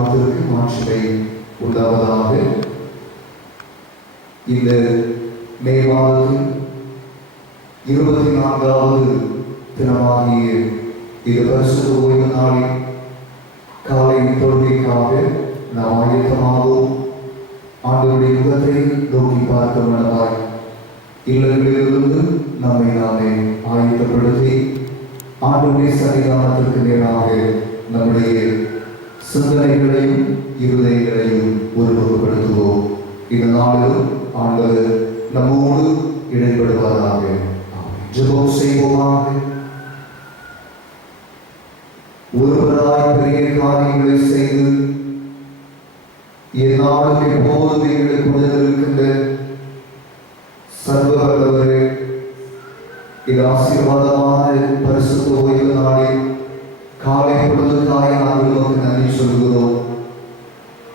நாமத்திற்கு மாட்சிமை உண்டாவதாக. இந்த மே மாதத்தின் 24வது தினமாகிய இது பரிசுத்த ஓய்வு நாளில் காலை தொழுகைக்காக நாம் ஆயத்தமாகவும் ஆண்டவருடைய முகத்தை நோக்கி பார்க்க மனதாய் இல்லங்களிலிருந்து நம்மை நாமே ஆயத்தப்படுத்தி ஆண்டவருடைய சன்னிதானத்திற்கு நேராக நம்முடைய சிந்தனைகளையும் இருதயங்களையும் உருவகப்படுத்துவோம். இந்த நாளிலும் ஆண்டவர் நம்மோடு இடைப்படுவதாக. ஜெபம் செய்வோமாக. ஒருவராய் பெரிய காரியங்களை செய்து என்னாலும் எப்போதும் எங்களுக்கு உணர்ந்திருக்கின்ற சர்வ வல்லவரே, இது ஆசீர்வாதமான பரிசுத்த ஓய்வு நாளில் காலை பொழுதுக்காக நாங்கள் உமக்கு நன்றி சொல்கிறோம்.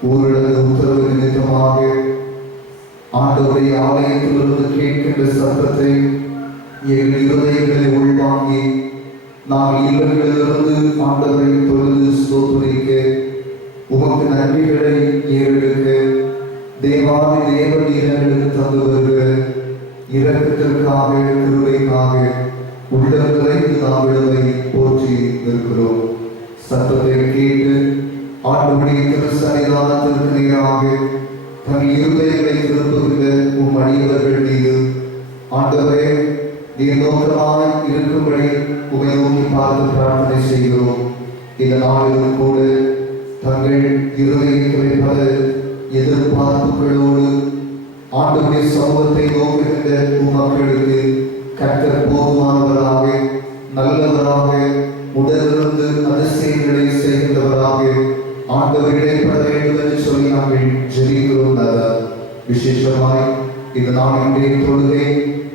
ஊரடங்கு உத்தரவு நிமித்தமாக ஆண்டவருடைய ஆலயத்திலிருந்து கேட்கின்ற சத்தத்தை எங்கள் இருதயங்களை உள்வாங்கி நாங்கள் இல்லங்களிலிருந்து ஆண்டவரை தொழுது ஸ்தோத்திரிக்க உமக்கு நன்றிகளை ஏறெடுக்க தேவாதி தேவன் எங்களுக்கு தந்து வருகிற இரக்கத்திற்காக கிருபைக்காக உள்ளங்களை நாங்களுமை போற்றி நிற்கிறோம். சத்தத்தை கேட்டு ஆண்டவருடைய திரு சன்னிதானத்திற்கு நேராக தன் இருதயங்களை திருப்புகின்ற உம் அடியவர்கள் மீது ஆண்டவரே நீர் நோக்கமாய் இருக்கும்படி உமை நோக்கி பார்த்து பிரார்த்தனை செய்கிறோம். இந்த நாளிலும் கூட தங்கள் இருதயங்களை பல எதிர்பார்ப்புகளோடு ஆண்டவருடைய சமூகத்தை நோக்குகின்ற மக்களுக்கு கர்த்தர் போதுமானவராக, நல்லவராக, உடலிருந்து அதிசயங்களை செய்கின்றவராக ஆண்டவர் இடைப்பட வேண்டும் என்று சொல்லி நாங்கள் ஜெபிக்கிறோம். விசேஷமாய் இந்த நாளினுடைய தொழுகை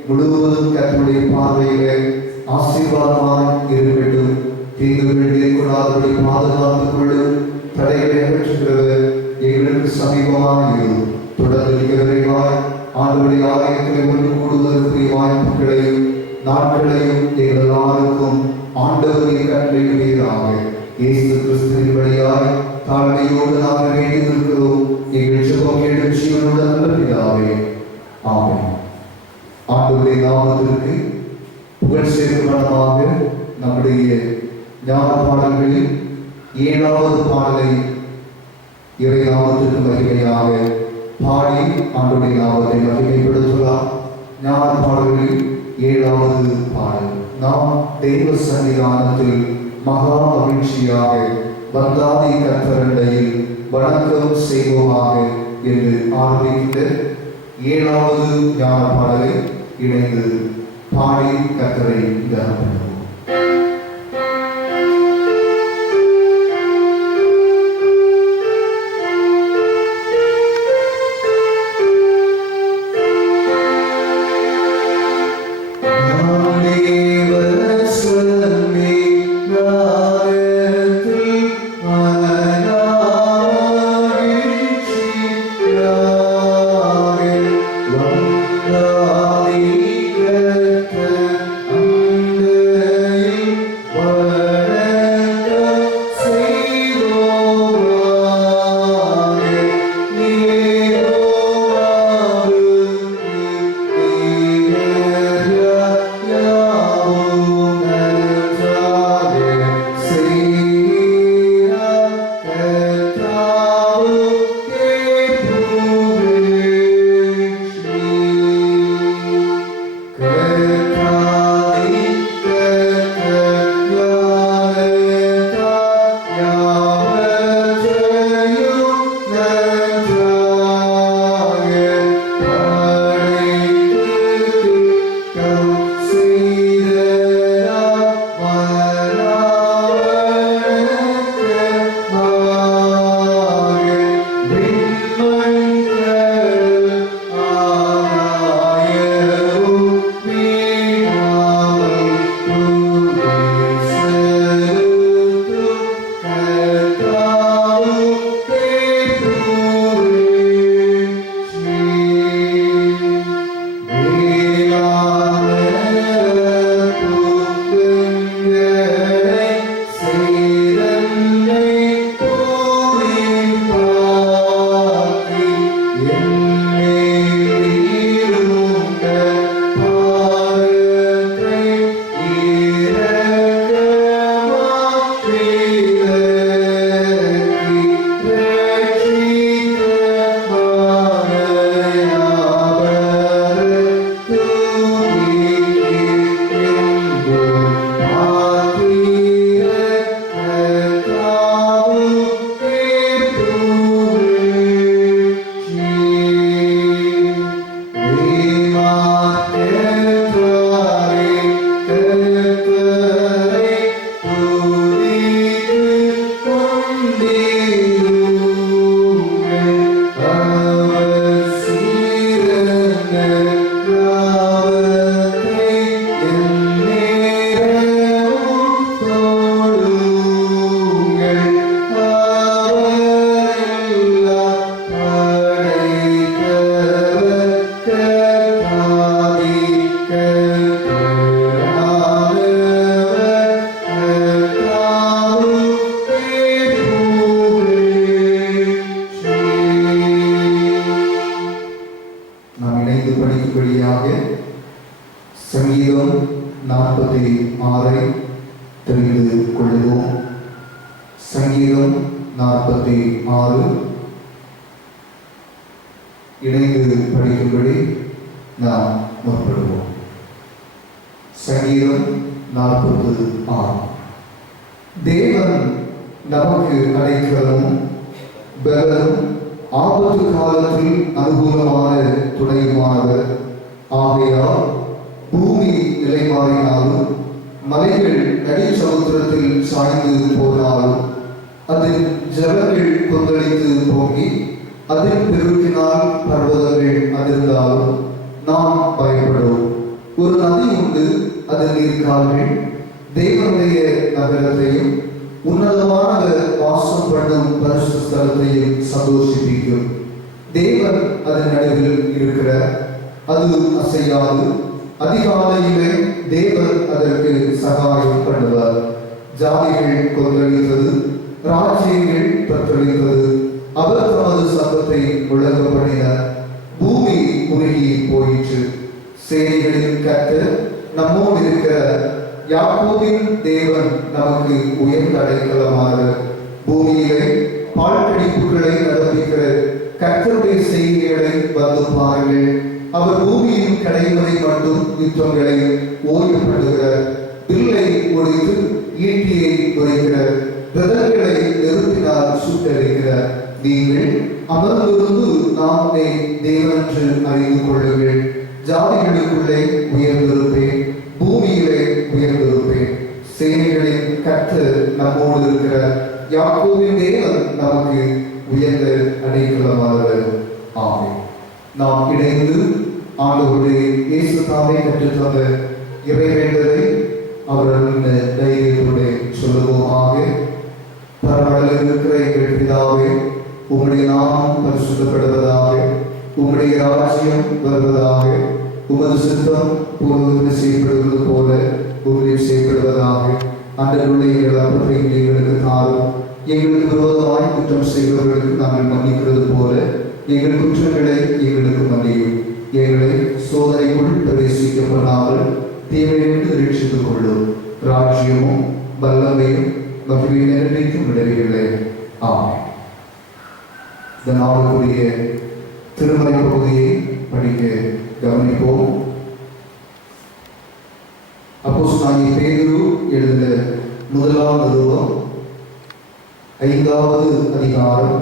முழுவதும் கர்த்தருடைய பார்வையிலே ஆசீர்வாதமாய் இருக்கட்டும். தீங்குகள் ஏற்படாதபடி பாதுகாத்துக் கொள்ளும். தடைகளை அகற்றுகிறவர் எங்களுக்கு சமீபமாக தொடர்ந்து விரைவாய் ஆண்டவருடைய ஆலயத்தில் ஒன்று கூடுவதற்கு வாய்ப்புகளையும் நாட்களையும் எங்கள் எல்லாருக்கும் ஆண்டவருடைய கட்டளையிடுவீராக. இயேசு கிறிஸ்துவின் வழியாய் தாழ்மையோடு நாங்கள் வேண்டியிருக்கிறோம். எங்கள் ஜெபம் கேடும் ஜீவனோடு நல்ல பிதாவே, ஆமென். ஆண்டவருடைய நாமத்திற்கு புகழ் சேர்க்கப்படமாக நம்முடைய ஞான பாடல்களில் 7வது பாடலை இறை நாமத்திற்கு மகிமையாக பாடி ஆண்டவருடைய நாமத்தை மகிமைப்படுத்தலாம். ஞான பாடல்களில் 7வது பாடல். நாம் தெய்வ சன்னிதானத்தில் மகா மகிழ்ச்சியாக வந்தாதி கர்த்தரண்டையில் வணக்கம் செய்வோமாக என்று ஆரம்பிக்கின்ற 7வது ஞான பாடலை இணைந்து பாடி கர்த்தரை தியானிப்போம். Under சங்கீதம் 46 தெரிந்து கொள்வோம். சங்கீதம் 46 இணைந்து படிக்கும்படி நாம் முற்படுவோம். சங்கீதம் 46. தேவன் நமக்கு அடைக்கலமும் பலனும் ஆபத்து காலத்தில் அனுகூலமான துணையுமானவர். ஆகையால் பூமி நிலைமாறினாலும் மலைகள் நடிச்சமுத்திரத்தில் சாய்ந்து போனாலும் அதில் ஜலங்கள் கொந்தளித்து போகி அதில் பெருக்கினால் பர்வதங்கள் அதிர்ந்தாலும் நாம் பயப்படுவோம். ஒரு நதி உண்டு, அது நீர்க்கால்கள் தேவனுடைய நகரத்தையும் உன்னதமான வாசம் பண்ணும் பரிசுத்த ஸ்தலத்தையும் சந்தோஷிப்பிக்கும். தேவன் அதன் நடுவில் இருக்கிறார், அது அசையாது. அதிகாலையிலே தேவன் அதற்கு சகாயம் பண்ணுவார். ஜாதிகள் கொந்தளித்தது, ராஜ்யங்கள் தத்தளித்தது, அவர் தமது சத்தத்தை முழங்க பண்ணினார். பூமி உருகி போயிற்று. சேனைகளின் கர்த்தர் நம்மோடு இருக்கிற யாக்கோபின் தேவன் நமக்கு உயர்ந்த அடைக்கலமானவர். பூமியிலே பாழ்கடிப்புகளை நடப்பிக்கிற கர்த்தருடைய செய்திகளை வந்து பாருங்கள். அவர் பூமியின் கடைமுறை மட்டும் யுத்தங்களை ஓய்வுபடுகிறார். வில்லை ஒழித்து ஈட்டியை குறைக்கிறார். ரதங்களை நிறுத்தினால் சுட்டரிக்கிறார். நீங்கள் அமர்ந்திருந்து நாமே தேவனென்று அறிந்து கொள்ளுங்கள். ஜாதிகளுக்குள்ளே உயர்ந்திருப்பேன், பூமியிலே உயர்ந்திருப்பேன். சேனைகளின் கர்த்தர் நம்மோடு இருக்கிறார். யாக்கோபின் தேவன் நமக்கு உயர்ந்த அடைக்கலமானவர். ஆமென். நாம் இணைந்து ஆண்டவருடைய இயேசு தாமே கற்றுத்தந்த இறைவேண்டலை அவர்களின் தைரியத்தோடு சொல்லுவோமாக. பரவலில் இருக்கிற எங்கள் பிதாவே, உம்முடைய நாமம் பரிசுத்தப்படுவதாக, உம்முடைய ராஜ்யம் வருவதாக, உமது சித்தம் பூர்வத்தில் செய்யப்படுவது போல பூமியில் செய்யப்படுவதாக. அன்றைய எங்கள் அப்பத்தை எங்களுக்கு தாரும். எங்களுக்கு விரோதமாய் குற்றம் செய்பவர்களுக்கு நாங்கள் மன்னிக்கிறது போல எங்கள் குற்றங்களை எங்களுக்கு மன்னியும். எங்களை சோதனைக்குள் பிரவேசிக்க பண்ணாமல் தீமையிலிருந்து ரட்சித்துக் கொள்ளும். ராஜ்யமும் வல்லமையும் மகிழ்ச்சியும் நிறைவேற்றும் விடவில்லை. ஆமென். இந்த நாளுக்குரிய திருமறை பகுதியை படிக்க கவனிப்போம். அப்போஸ்தலனாகிய பேதுரு எழுதின முதலாம் நிருபம் 5வது அதிகாரம்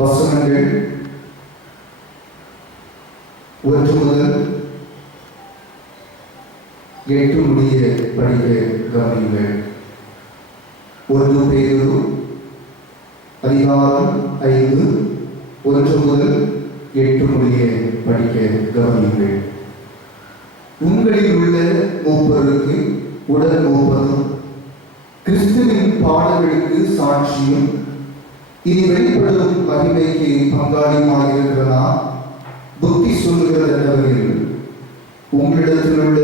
வசனங்கள் 1 முதல் 8 முடிய படிக்க கவனியுங்கள். 1 பேதுரு அதிகாரம் 5 1 முதல் 8 முடிய படிக்க கவனியுங்கள். உங்களில் உள்ள மூப்பருக்கு உடல் மூப்பதும் கிறிஸ்துவின் பாடல்களுக்கு சாட்சியும் இனி வெளிப்படும் மகிமைக்கு பங்காளியுமாயிருக்கிறதா புத்தி சொல்லுகிறது என்னவெனில், உங்களிடத்தில் உள்ள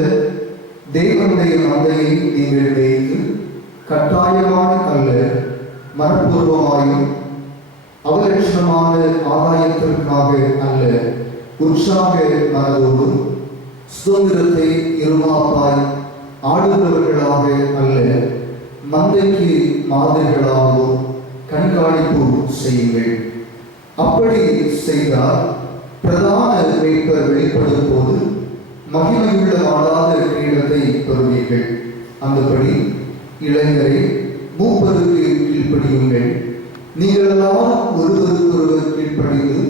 தேவனுடைய மந்தையை நீங்கள் வைத்து கட்டாயமான அல்ல, மனப்பூர்வமாயும் அவலட்சணமான ஆதாயத்திற்காக அல்ல, உற்சாக மனதோடும் சுதந்திரத்தை இருமாப்பாய் ஆடுகிறவர்களாக அல்ல, மந்தைக்கு மாதிரிகளாகவும் கண்காணிப்பு செய்யுங்கள். அப்படி செய்தால் பிரதான மேய்ப்பர் வெளிப்படும் போது மகிமையுள்ள மாறாத கிரீடத்தை பெறுவீர்கள். அந்தபடி இளைஞரை மூப்பருக்கு கீழ்ப்படியுங்கள். நீங்கள் எல்லாம் ஒருவருக்கொருவர் கீழ்ப்படிந்து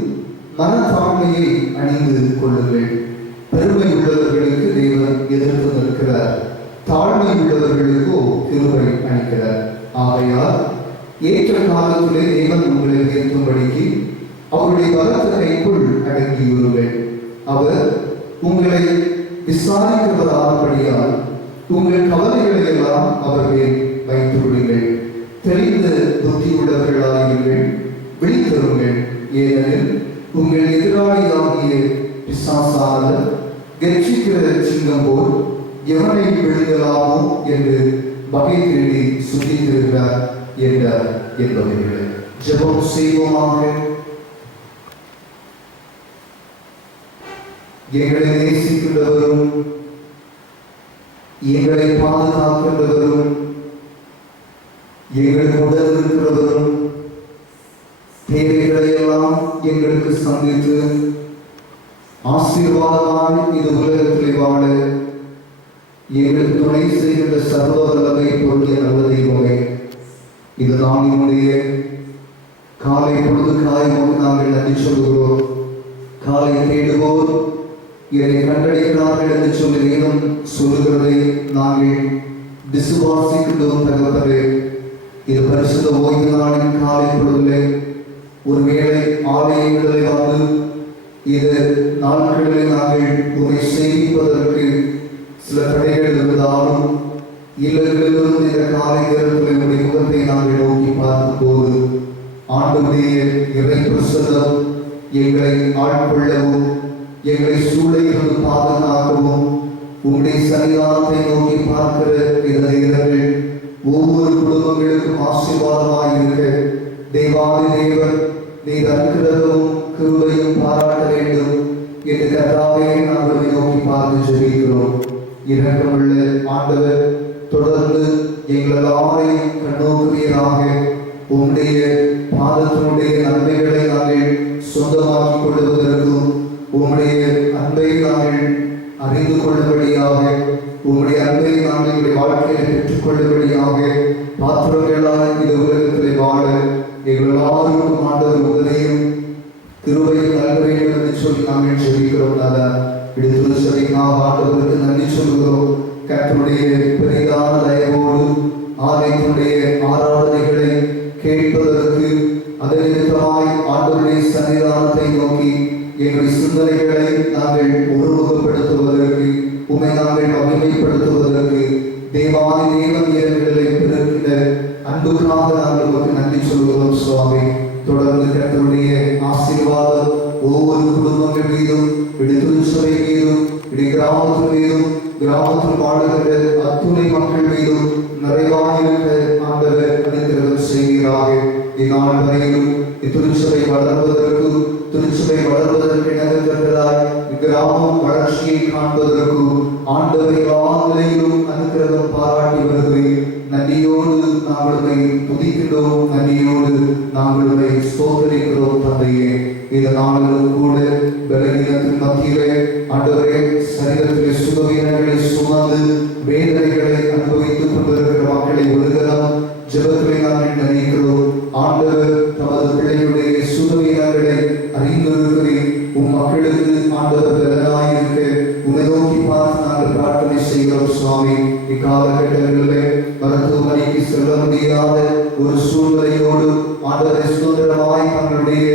மனத்தாழ்மையை அணிந்து கொள்ளுங்கள். பெருமை உள்ளவர்களுக்கு தேவன் எதிர்த்து நிற்கிறார், தாழ்மை உள்ளவர்களுக்கோ கிருபை அளிக்கிறார். ஆகையால் ஏற்ற காலத்திலே தேவன் உங்களை உயர்த்தும்படிக்கு அவருடைய பலத்த கைக்குள் அடங்கியுள்ளுங்கள். அவர் உங்களை விசாரிக்கிறவரானபடியால் உங்கள் கவலைகளை எல்லாம் அவர் மேல் வைத்து விடுங்கள். தெளிந்த புத்தி உள்ளவர்களாயுங்கள், விழித்தருங்கள். ஏனெனில் உங்கள் எதிராளியாகிய பிசாசானவர் கர்ஜிக்கிற சிங்கம் போல் எவனை விழுங்கலாமோ என்று வகை தேடி சுத்தித்திருக்கிறார் என்றார் என்பவர்களே. ஜெபம் செய்வோமாக. எங்களை நேசிக்கின்றவரும் எங்களை பாதுகாக்கின்றவரும் எங்களுக்கு உடல் இருக்கிறவரும் தேவைகளை எல்லாம் எங்களுக்கு சந்தித்து ஆசீர்வாதமாக இந்த உலகத்திலே வாழ எங்களுக்கு துணை செய்கின்ற சர்வ வல்லமை பொருளிய நல்ல தெய்வமே, இது நாளினுடைய காலை பொழுதுக்காய் நாங்கள் நன்றி சொல்கிறோம். காலை தேடுவோர் என்னை கண்டடைக்கிறார்கள் என்று சொல்லி வேதம் சொல்லுகிறதை நாங்கள் விசுவாசிக்கின்றோம். தகவலே, இது பரிசுத்த ஓய்வு நாளின் காலை பொழுதிலே ஒருவேளை ஆலயங்களை வந்து இது நாட்களில் நாங்கள் உரை சேமிப்பதற்கு சில தடைகள் இருந்தாலும் இல்லங்களிலிருந்து இந்த காலை நேரத்தில் என்னுடைய முகத்தை நாங்கள் நோக்கி பார்க்கும் போது ஆண்டுடைய இறை பிரசன்னம் எங்களை ஆட்கொள்ளவும் எங்களை சூழலிருந்து பாதுகாக்கவும் உங்களுடைய சன்னிதானத்தை நோக்கி பார்க்கிற இந்த நேரங்கள் ஒவ்வொரு குடும்பங்களுக்கும் ஆசீர்வாதமாக இருக்க தேவாதி தேவன் நீர் அனுக்கிரகமும் கிருபையும் பாராட்ட வேண்டும் என்று கர்த்தாவே நாங்கள் நோக்கி பார்த்து ஜெபிக்கிறோம். இரக்கமுள்ள ஆண்டவர், தொடர்ந்து எங்கள் எல்லாரையும் கண்ணோக்குவீராக. உம்முடைய பாதத்தினுடைய நன்மைகளை நாங்கள் சொந்தமாக்கிக் கொள்வதற்கும் உம்முடைய அன்பை நாங்கள் அறிந்து கொள்ளும்படியாக, உம்முடைய அன்பை நாங்கள் எங்களுடைய வாழ்க்கையை பெற்றுக் கொள்ளும்படியாக பாத்திரங்களாக இந்த உலகத்திலே வாழ எங்கள் எல்லாருக்கும் ஆண்டவர் உதவியும் கிருபையும் நல்க வேண்டும் என்று சொல்லி நாங்கள் ஜெபிக்கிறோம். திருச்சபைக்காக ஆண்டவருக்கு நன்றி சொல்கிறோம். கர்த்தருடைய பெரிதான தயவோடு ஆலயத்தினுடைய ஆராதனைகளை கேட்பதற்கு அதே நிமித்தமாய் ஆண்டவருடைய சன்னிதானத்தை நோக்கி எங்களுடைய சிந்தனைகளை நாங்கள் ஒருமுகப்படுத்துவதற்கு, உண்மை நாங்கள் மகிமைப்படுத்துவதற்கு தேவாதி தேவன் இயற்கைகளை பெறுகின்ற அன்புக்காக நாங்கள் உங்களுக்கு நன்றி சொல்கிறோம். சுவாமி, தொடர்ந்து கர்த்தருடைய ஆசீர்வாதம் ஒவ்வொரு குடும்பங்கள் மீதும், திருச்சபை மீதும், கிராமத்தின் மீதும், கிராமத்தில் வாழுகின்ற அத்துணை மக்கள் மீதும் நிறைவாயிருக்க ஆண்டவர் அனுகிரகம் செய்கிறார்கள். இந்நாள் வரையிலும் இத்திருச்சபை வளர்வதற்கும் திருச்சபை வளர்வதற்கு இணங்குகிறதாய் இக்கிராமம் வளர்ச்சியை காண்பதற்கும் ஆண்டவரை ஆலையிலும் அனுகிரகம் பாராட்டி வருகிறேன். நன்றியோடு நாங்களுடைய துதிக்கிறோம், நன்றியோடு நாங்களுடைய ஸ்தோத்திரிக்கிறோம். தந்தையே, இந்த நாளிலும் கூட பலவீனத்தின் மத்தியிலே ஆண்டவரே சரீரத்திலே சுகவீனங்களை சுமந்து வேதனைகளை அனுபவித்துக் கொண்டிருக்கிற மக்களை ஒருகலாம் ஜெபத்திலே நாங்கள் நினைக்கிறோம். ஆண்டவர் தமது பிள்ளைகளுடைய சுகவீனங்களை அறிந்திருக்கிறேன். உம் மக்களுக்கு ஆண்டவர் பலனாயிருக்க உம்மை நோக்கி பார்த்து நாங்கள் பிரார்த்தனை செய்கிறோம். சுவாமி, இக்காலகட்டங்களிலே மருத்துவமனைக்கு செல்ல முடியாத ஒரு சூழ்நிலையோடு ஆண்டவரை சுதந்திரமாய் தங்களுடைய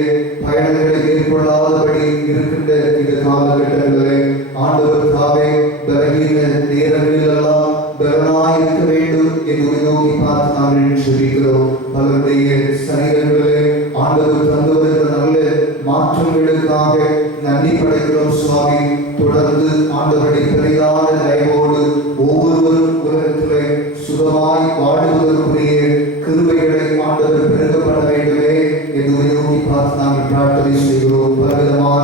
பயணங்களை மேற்கொள்ளாதபடி இருக்கின்ற இந்த காலகட்டங்களிலே ஆண்டவர் தாவே பலவீன நேரங்களிலெல்லாம் பலனாய் இருக்க வேண்டும் என்று நோக்கி பார்த்து நாங்கள் ஜெபிக்கிறோம். பலருடைய சரீரங்களிலே ஆண்டவர் தந்து வருகிற நல்ல மாற்றங்களுக்காக நன்றி படைக்கிறோம். சுவாமி, தொடர்ந்து ஆண்டவருடைய பெரிதான தயவோடு ஒவ்வொருவரும் உலகத்திலே சுகமாய் வாழ்வதற்குரிய கிருபைகளை ஆண்டவர் பெருகப்பட வேண்டுமே என்று நோக்கி பார்த்து நாங்கள் பிரார்த்தனை செய்கிறோம். பலவிதமான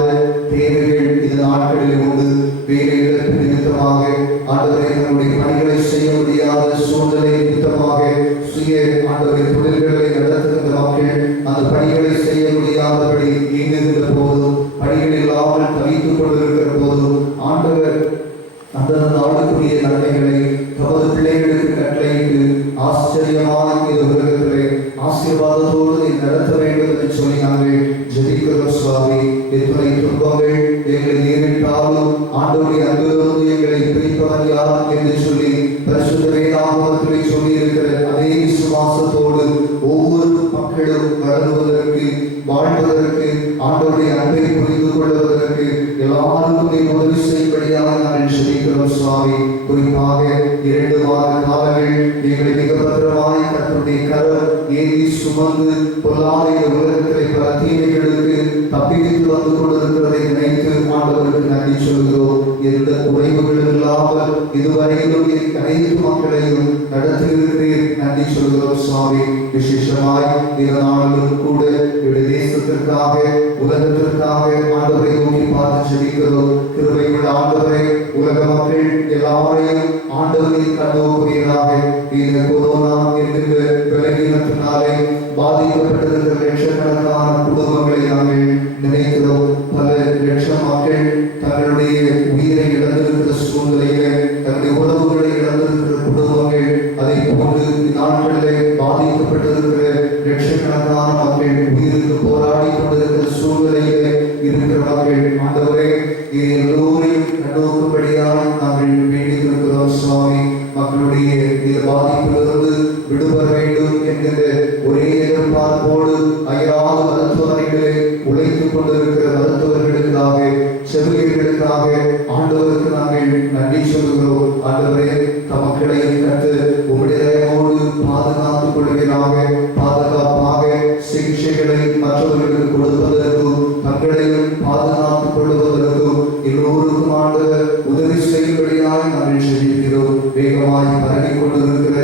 தேவைகள் இந்த நாட்களில் உண்டு. வேலைகளுக்கு நிமித்தமாக ஆண்டவரை தன்னுடைய பணிகளை செய்ய முடியாத சூழ்நிலை நிமித்தமாக சுய ஆண்டவரை தொழில்களை நடத்துகின்ற மக்கள் அந்த பணிகளை செய்ய முடியாதபடி இயங்குகின்ற போதும், பணிகள் இல்லாமல் தவித்துக் கொண்டிருக்கிற போதும் ஆண்டவர் அந்தந்த ஆளுக்குரிய நன்மைகளை தமது பிள்ளைகளுக்கு கட்டளையிட்டு ஆச்சரியமாக இந்த உலகத்திலே ஆசீர்வாதத்தோடு நடத்த வேண்டும் என்று சொல்லி நாங்கள் ஜெபிக்கிறோம். சுவாமி, எத்தனை துன்பங்கள் எங்களை நேரிட்டாலும் ஆண்டவருடைய அன்பிலிருந்து எங்களை பிரிப்பவன் யார் என்று சொல்லி பரிசுத்த வேதாகமத்திலே சொல்லி இருக்கிற அதே விசுவாசத்தோடு ஒவ்வொரு மக்களும் வளருவதற்கு, வாழ்வதற்கு, ஆண்டவருடைய அன்பை புரிந்து கொள்வதற்கு எல்லாருக்கும் உதவி செய்யும்படியாக நாங்கள் ஜெபிக்கிறோம். சுவாமி, குறிப்பாக 2 மாத காலங்கள் எங்களை மிக பத்திரமாய் கர்த்தருடைய கரம் ஏந்தி சுமந்து பொல்லாத உலகத்திலே பல தீமைகளுக்கு தப்பித்து வந்து கொண்டிருக்கிறதை நினைத்து ஆண்டவருக்கு நன்றி சொல்கிறோம். எந்த குறைவுகளும் இல்லாமல் இதுவரையிலும் அனைத்து மக்களையும் நடத்தியிருக்கிறேன், நன்றி சொல்கிறோம். சுவாமி, விசேஷமாய் இந்த நாளிலும் கூட என்னுடைய தேசத்திற்காக, உலகத்திற்காக ஆண்டவரை நோக்கி பார்த்து ஜெபிக்கிறோம். கிருபையுள்ள ஆண்டவரை உலக மக்கள் எல்லாரையும் ஆண்டவரின் கண்ணோக்குவீராக. இந்த கொரோனா என்கின்ற விலகினத்தினாலே பாதிக்கப்பட்டிருக்கிற லட்சக்கணக்கான குடும்பங்களை நாங்கள் நினைக்கிறோம். பல லட்சம் மக்கள் தங்களுடைய உயிரை இழந்திருக்கிற சூழ்நிலையிலே, தங்களுடைய உறவுகளை இழந்திருக்கிற குடும்பங்கள், அதை போன்று நாட்களிலே பாதிக்கப்பட்டிருக்கிற லட்சக்கணக்கான மக்கள் உயிருக்கு போராடி கொண்டிருக்கிற சூழ்நிலையிலே இருக்கிற மக்கள், ஆண்டவரே எல்லோரையும் கண்ணோக்கும்படியாக நாங்கள் வேண்டிக் இருக்கிறோம் சுவாமி. மக்களுடைய இந்த பாதிப்பிலிருந்து விடுபட வேண்டும் என்கிற ஒரே எதிர்பார்ப்போடு அயராத மருத்துவமனைகளே உழைத்துக் கொண்டிருக்கிற மருத்துவர்களுக்காக, செவிலியர்களுக்காக ஆண்டவருக்கு நாங்கள் நன்றி சொல்கிறோம். ஆண்டவரே மக்களை கற்று உங்களுடையோடு பாதுகாத்துக் கொள்வீராக. பாதுகாப்பாக சிகிச்சைகளை மற்றவர்களுக்கு கொடுப்பதற்கும் தங்களையும் பாதுகாத்துக் கொள்வதற்கும் எல்லோருக்கும் ஆண்டவர் உதவி செய்யும்படியாக நாங்கள் செல்கிறோம். வேகமாய் பரவிக் கொண்டிருக்கிற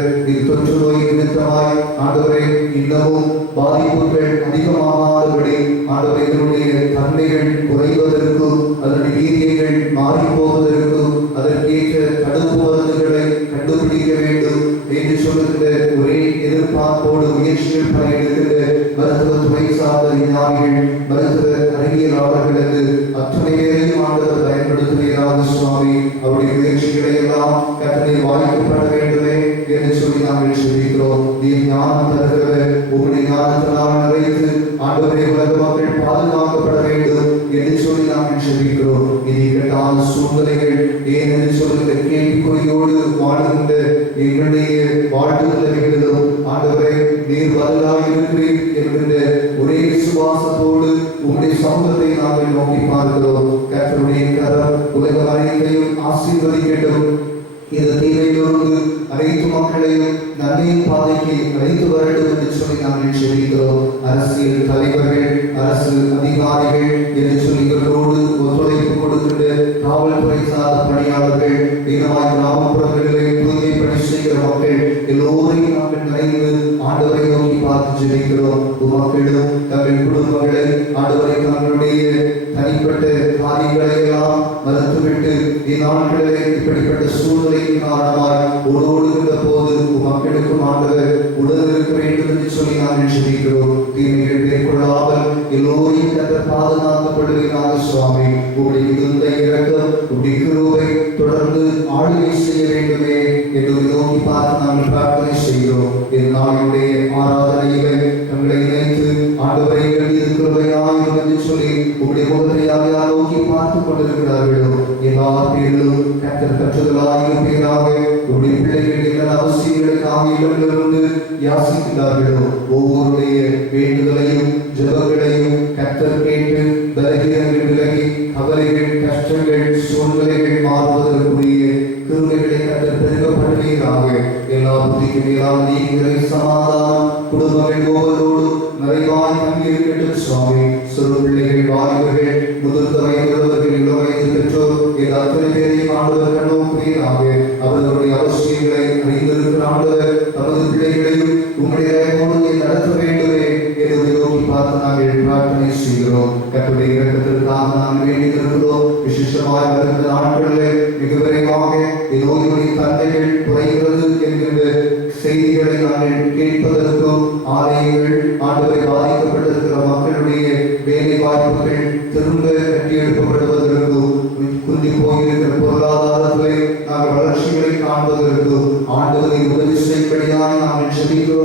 தொற்று நோய் நிமித்தமாய் ஆண்டவரை இன்னமும் பாதிப்புகள் அதிகமாகாதபடி ஆண்டவரை இதனுடைய தன்மைகள் குறைவதற்கும் அதனுடைய வீரியங்கள் மாறி போவதற்கும் அதற்கேற்ற தடுப்பு மருந்துகளை கண்டுபிடிக்க வேண்டும் என்று சொல்லுகிற ஒரே எதிர்பார்ப்போடு முயற்சிகள் பணியெடுக்கிற மருத்துவத்துறை சார்ந்த விஞ்ஞானிகள், மருத்துவ அறிவியலாளர்களுக்கு அத்தனை பேரையும் ஆண்டவர் பயன்படுத்துகிறார் சுவாமி. அவருடைய முயற்சிகளை எல்லாம் கத்தனை வாய்க்கப்பட வேண்டுமே என்று சொல்லி நாங்கள் சொல்லிக்கிறோம். நீ ஞானம் தருகிறவர், உங்களுடைய ஞானத்தினால் நிறைத்து ஆண்டவரை உலக மக்கள் பாதுகாக்கப்பட வேண்டும் என்று சொல்லி நாங்கள் சொல்லிக்கிறோம். இது இரண்டாவது சூழ்நிலைகள் ஏன் என்று சொல்லுகிற கேள்விக்குறியோடு வாழ்கின்ற எங்களுடைய வாழ்வு நிலைகளிலும் ஆண்டவரை நீர் பதிலாக இருக்கிறீர் என்கின்ற ஒரே சுவாசத்தோடு உங்களுடைய சமூகத்தை நாங்கள் நோக்கி பார்க்கிறோம். கர்த்தருடைய கரம் உலகம் அனைத்தையும் ஆசீர்வதிக்கட்டும். இந்த தீமையிலிருந்து அனைத்து மக்களையும் நன்மையின் பாதைக்கு அழைத்து வரட்டும் என்று சொல்லி நாங்கள் சொல்லிக்கிறோம். அரசியல் தலைவர்கள், அரசு அதிகாரிகள் என்று சொல்லி இவர்களோடு ஒத்துழைப்பு கொடுக்கின்ற காவல்துறை சார்ந்த பணியாளர்கள், தினமாய் கிராமப்புறங்களிலே தூய்மை பணி செய்கிற மக்கள் எல்லோரையும் நாங்கள் நிறைந்து ஆண்டவரை நோக்கி பார்த்து ஜெபிக்கிறோம். மக்களும் தங்கள் குடும்பங்களை ஆண்டவரை தங்களுடைய தனிப்பட்ட காரியங்களை எல்லாம் மறுத்துவிட்டு இந்நாட்களிலே இப்படிப்பட்ட சூழ்நிலையின் காரணமாய் ஓடுகின்ற போது மக்களுக்கும் ஆண்டவர் உடல் இருக்க வேண்டும் என்று சொல்லி நாங்கள் ஜெபிக்கிறோம். தீமைகள் மேற்கொள்ளாமல் எல்லோரையும் கர்த்தர் பாதுகாத்துக் கொள்கிறார் சுவாமி. உங்களுடைய மிகுந்த இரக்கம், உங்களுடைய கிருபை தொடர்ந்து ஆளுகை செய்ய வேண்டுமே என்று நோக்கி பார்த்து நாங்கள் பிரார்த்தனை செய்கிறோம். இந்நாளுடைய ஆராதனையிலே தங்களை இணைத்து ஆண்டவரை கிருபையாய் என்று சொல்லி உங்களுடைய முகத்தையாக நோக்கி பார்த்துக் கொண்டிருக்கிறார்களோ எல்லா பேர்களும் கர்த்தர் கற்றுதலாக இருப்பீராக. உங்களுடைய பிள்ளைகள் என்ன அவசியங்களுக்காக இடங்களிலிருந்து யாசிக்கிறார்களோ ஒவ்வொருடைய வேண்டுதலையும் ஜெபங்களையும் கர்த்தர் கேட்டு பலகீனங்கள் விலகி கவலைகள், கஷ்டங்கள், சூழ்நிலைகள் மாறுவதற்குரிய கிருபைகளை கர்த்தர் பெருகப்படுவீராக. எல்லா புத்திக்கும் மேலான நீதிகளை சமாதானம் குடும்பங்கள் ஒவ்வொருவரோடு நிறைவாய் தங்கியிருக்கட்டும் சுவாமி. சிறு பிள்ளைகள், வாலிபர்கள், முதிர்ந்த வயதுள்ளவர்கள், இள வயது பெற்றோர் என்ற அத்தனை பேரையும் ஆண்டவர் கண்ணோக்குவீராக. அவர்களுடைய அவசியங்களை அறிந்திருக்கிற ஆண்டவர் தமது பிள்ளைகளையும் உங்களுடைய நடத்த வேண்டுமே என்று நோக்கி பார்த்து நாங்கள் பிரார்த்தனை செய்கிறோம். கர்த்தருடைய இரக்கத்திற்காக நாங்கள் வேண்டியிருக்கிறோம். விசேஷமாய் வருகிற நாட்களிலே மிக விரைவாக நோயுடைய தன்மைகள் குறைகிறது என்கின்ற செய்திகளை நாங்கள் கேட்பதற்கும் ஆலயங்கள் ஆண்டவரை பாதிக்கப்பட்டிருக்கிற மக்களுடைய வேலை வாய்ப்புகள் திரும்ப கட்டியெழுப்பப்படுவதற்கும் குந்தி போயிருக்கிற பொருளாதாரத்திலே நாங்கள் வளர்ச்சிகளை காண்பதற்கும் ஆண்டவரை உதவி செய்யும்படியாக நாங்கள் செபிக்கிறோம்.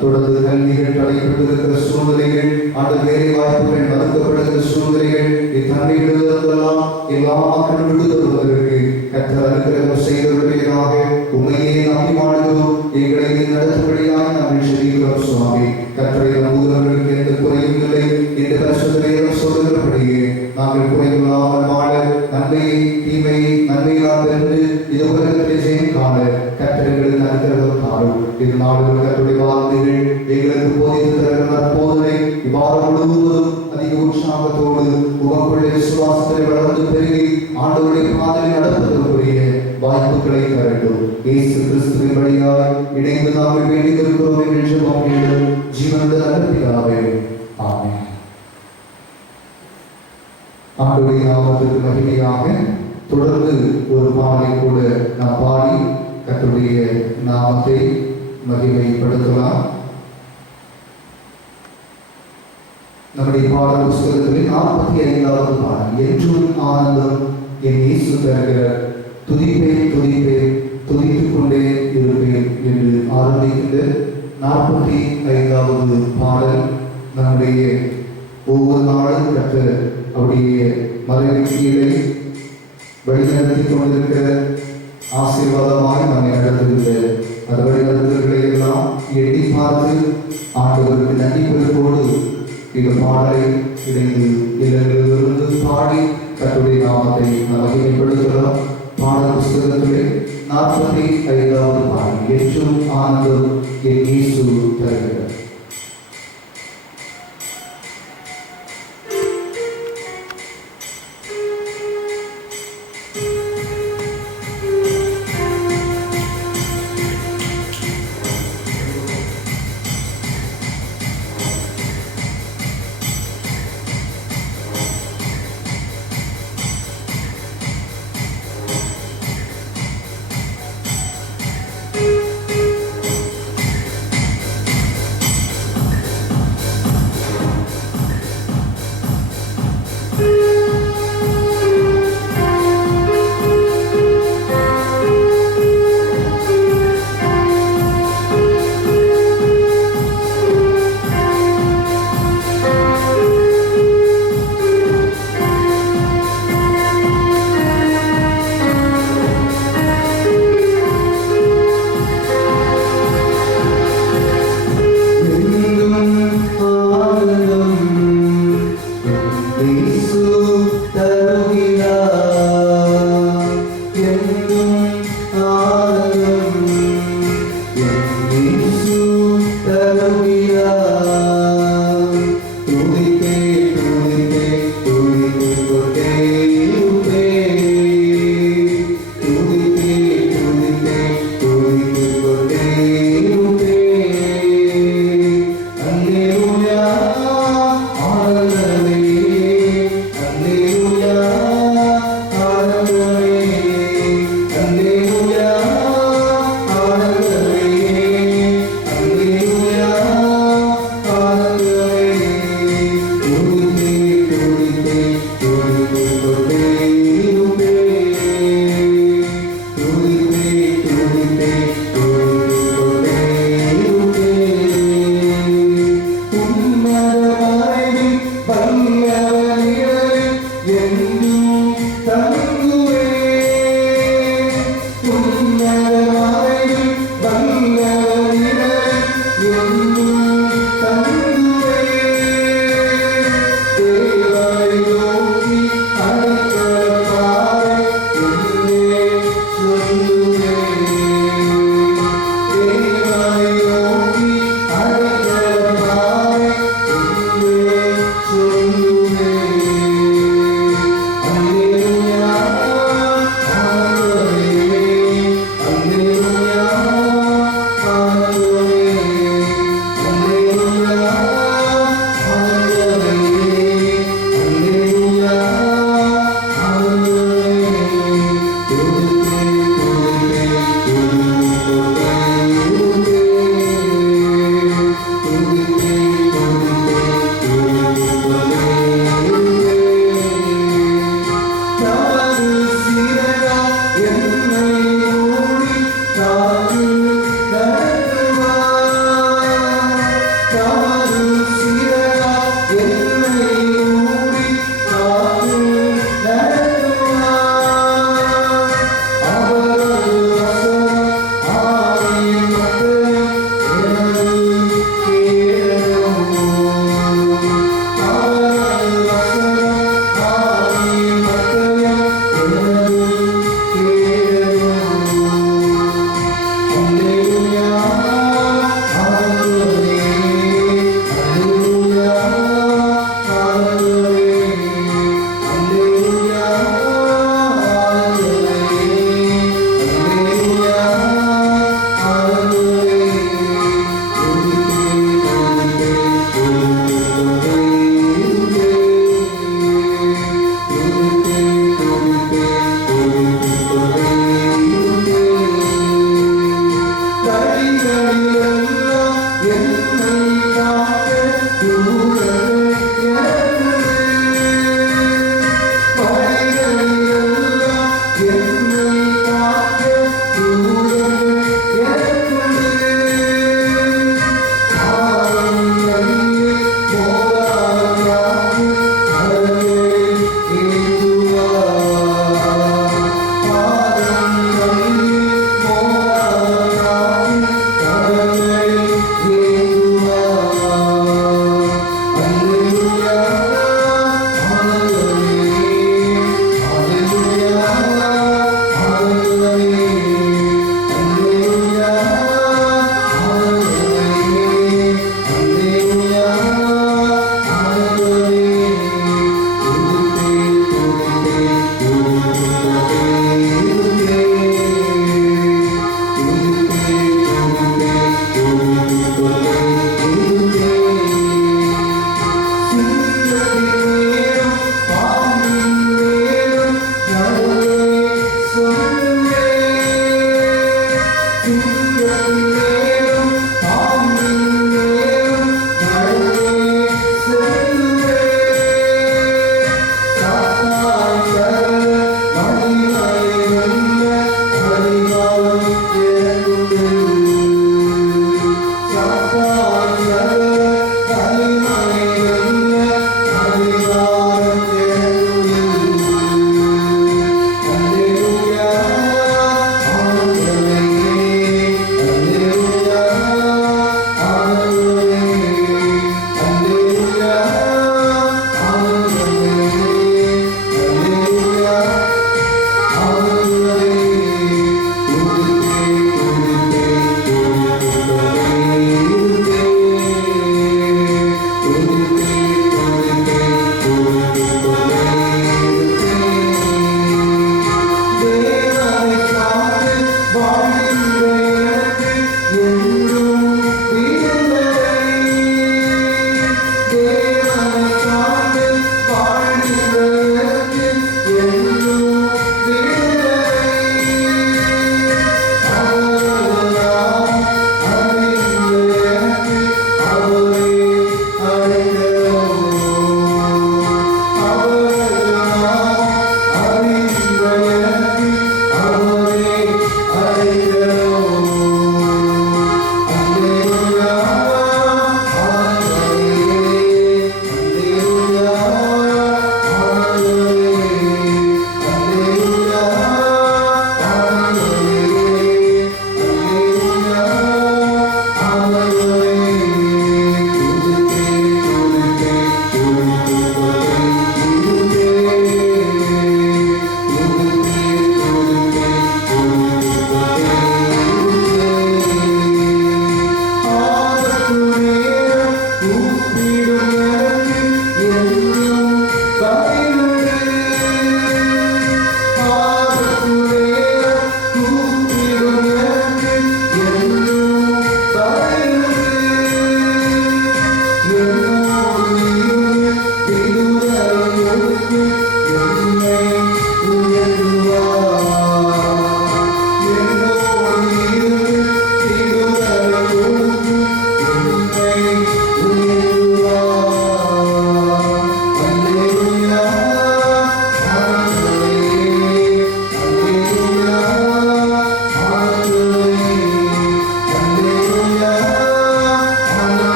தொடர்ந்து கல்விகள் தடைப்பட்டிருக்கிற சூழ்நிலைகள், ஆண்டு வேலை வாய்ப்புகள் மறுக்கப்படுகிற சூழ்நிலைகள், இத்தன்மைகளிலிருந்தெல்லாம் எல்லா மக்களும் விடுதலுவதற்கு கர்த்தர் அனுக்கிரகம் செய்தவர்களாக உண்மையே நம்பி வாழ்கிறோம். எங்களை நடத்தும்படியாக நாங்கள் செபிக்கிறோம் சுவாமி. கர்த்தரை நம்புகிறவர்களுக்கு எந்த குறையும் இல்லை என்று பரிசுத்த வேதம் சொல்லுகிறபடியே நாங்கள் குறைவில்லாமல் வாழ நன்மையை தீமையை நன்மையாக இருந்து இது உலகத்திலே ஜெயம் காண கர்த்தர்களுக்கு அனுக்கிரகம் தாரும். இது நாடுகள் கர்த்தருடைய வார்த்தைகள் எங்களுக்கு போதித்து தருகிற நற்போதனை இவ்வாறு முழுவதும் அதிக உற்சாகத்தோடு உங்களுடைய விசுவாசத்தை வளர்ந்து பெருகி ஆண்டவருடைய பாதையில் நடப்பதற்குரிய வாய்ப்புகளை தரட்டும். இயேசு கிறிஸ்துவின் வழியாய் இணைந்து நாங்கள் வேண்டிக் இருக்கிறோம் என்று ஜீவனுள்ள நடத்தினாவே. ஆமென். ஆண்டவருடைய நாமத்திற்கு மகிமையாக தொடர்ந்து ஒரு பாடலை கூட நாம் பாடி கர்த்தருடைய நாமத்தை மகிமைப்படுத்தலாம். நம்முடைய பாடல் புஸ்தகத்தில் 45வது பாடல், என்றும் ஆனந்தம் என் இயேசு தருகிற துதிப்பேன் துதிப்பேன் துதித்துக் கொண்டே இருப்பேன் என்று ஆரம்பிக்கின்ற 45வது பாடல் நம்முடைய ஒவ்வொரு நாளும் கற்ற அவருடைய மறைவியலை வழிநடத்தி கொண்டிருக்கிற ஆசீர்வாதமாய் நம்மை நடத்துகின்ற அந்த வழிநடத்துகளை எல்லாம் எண்ணி பார்த்து ஆண்டவருக்கு நன்றிப்பதோடு இந்த பாடலை இணைந்து இல்லங்களிலிருந்து பாடி கர்த்தருடைய நாமத்தை மகிமைப்படுத்துகிறோம். பாடல் புஸ்தகத்திலே 45வது பாடல், என்றும் ஆனந்தம் என் இயேசு தருகிறார்.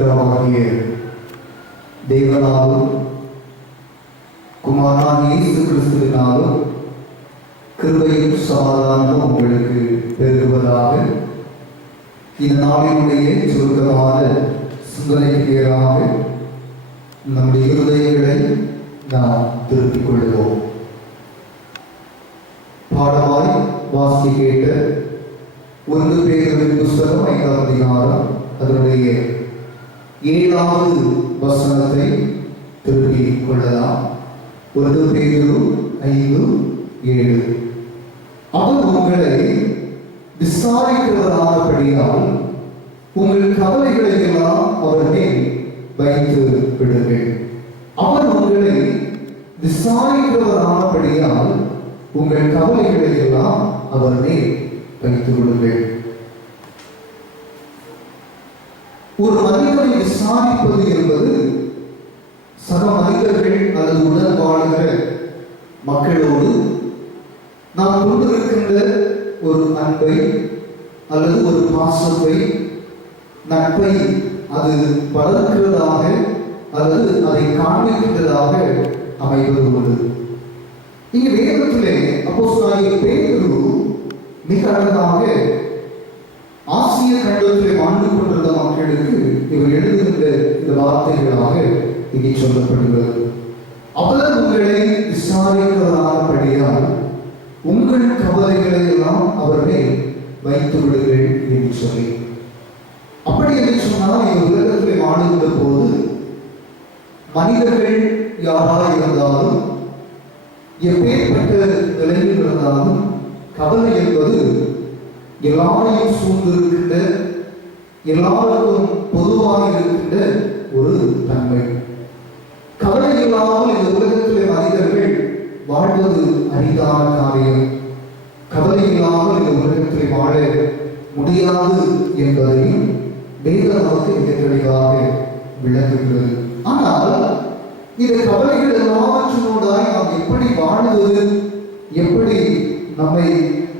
பிதாவாகிய தேவனாலும் குமாரனாகிய இயேசு கிறிஸ்துவினாலும் கிருபையும் சமாதானமும் உங்களுக்கு பெருகுவதாக. இந்த நாளினுடைய சுருக்கமான சிந்தனைக்கு ஏறாக நம்முடைய இருதயங்களை நாம் திருப்பிக் கொள்வோம். பாடமாய் வாசி கேட்ட 1 பேதுருவின் புஸ்தகம் 5ஆம் அதிகாரம் அதனுடைய 7வது வசனத்தை திருப்பிக் கொள்ளலாம். 1 பேதுரு 5:7. அவர் உங்களை விசாரிக்கிறவரானபடியால் உங்கள் கவலைகளை எல்லாம் அவர் மேல் வைத்து விடுங்கள். அவர் உங்களை விசாரிக்கிறவரானபடியால் உங்கள் கவலைகளை எல்லாம் அவர் மேல் வைத்து விடுங்கள். ஒரு மனிதனை விசாரிப்பது என்பது சக மனிதர்கள் அல்லது உடன்பாடுகிற மக்களோடு நாம் கொண்டிருக்கின்ற ஒரு அன்பை அல்லது ஒரு பாசத்தை, நட்பை அது வளர்க்கிறதாக அல்லது அதை காண்பிக்கிறதாக அமைவது உண்டு. இங்கு வேதத்திலே அப்போஸ்தலனாகிய பேதுரு மிக அழகாக ஆசிய கண்டத்திலே வாழ்ந்து கொண்டிருந்த மக்களுக்கு இவர் எழுதுகின்ற இந்த வார்த்தைகளாக இங்கே சொல்லப்படுகிறது. அவர் உங்களை விசாரிக்கிறவரானபடியால் உங்கள் கவலைகளை எல்லாம் அவர் மேல் வைத்து விடுங்கள் என்று சொல்லி, அப்படி என்று சொன்னால் இந்த உலகத்திலே வாழ்கின்ற போது மனிதர்கள் யாராக இருந்தாலும் எப்பேற்பட்ட நிலையில் இருந்தாலும் கவலை என்பது எல்லாரையும் சூழ்ந்திருக்கின்ற, எல்லாருக்கும் பொதுவாக இருக்கின்ற ஒரு தன்மை. கவலை இல்லாமல் இந்த உலகத்திலே மனிதர்கள் வாழ்வது அரிதான காரியம். கவலை இல்லாமல் இந்த உலகத்திலே வாழ முடியாது என்பதையும் வேதம் நமக்கு மிக தெளிவாக விளங்குகிறது. ஆனால் இந்த கவலைகள் எல்லாவற்றினோடாய் நாம் எப்படி வாழ்வது, எப்படி நம்மை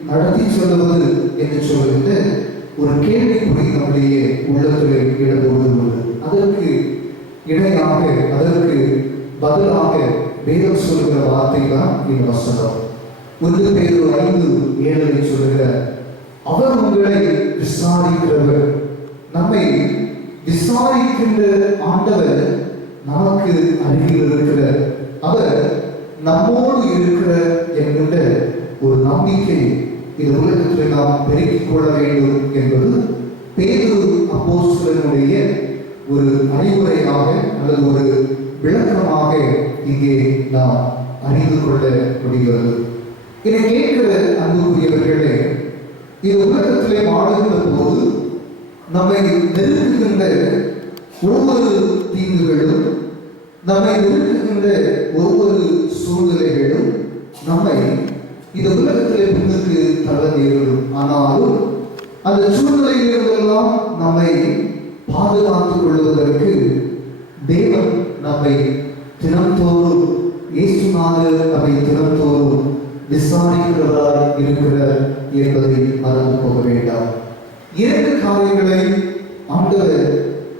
நடத்தி செல்வது என்று சொல்லுகின்ற ஒரு கேள்விக்குறி நம்முடைய உள்ளத்தில் இடம்பெறுவது. அதற்கு இணையாக, அதற்கு பதிலாக வேதம் சொல்கிற வார்த்தை தான் இந்த வசனம். 1 பேதுரு 5:7 சொல்லுகிற அவர் உங்களை விசாரிக்கிறவர். நம்மை விசாரிக்கின்ற ஆண்டவர் நமக்கு அருகில் இருக்கிற, அவர் நம்மோடு இருக்கிற என்கின்ற ஒரு நம்பிக்கை இந்த உலகத்தில் நாம் பெருக்கிக் கொள்ள வேண்டும் என்பது பேதுரு அப்போஸ்தலனுடைய ஒரு அறிவுரையாக அல்லது ஒரு விளக்கமாக இங்கே நாம் அறிந்து கொள்ள முடிகிறது. இதை கேட்கிற அன்புக்குரியவர்களே, இந்த உலகத்திலே வாழுகின்ற போது நம்மை நெருக்குகின்ற ஒவ்வொரு தீங்குகளும், நம்மை நெருக்குகின்ற ஒவ்வொரு சூழ்நிலைகளும் நம்மை இந்த உலகத்திலே பின்னுக்கு தள்ள நேரிடும். ஆனாலும் அந்த சூழ்நிலைகளெல்லாம் நம்மை பாதுகாத்துக் கொள்வதற்கு தேவன் நம்மை தினந்தோறும், இயேசுநாதர் நம்மை தினந்தோறும் விசாரிக்கிறவராய் இருக்கிறார் என்பதை மறந்து போக வேண்டாம். 2 காரியங்களை ஆண்டவர்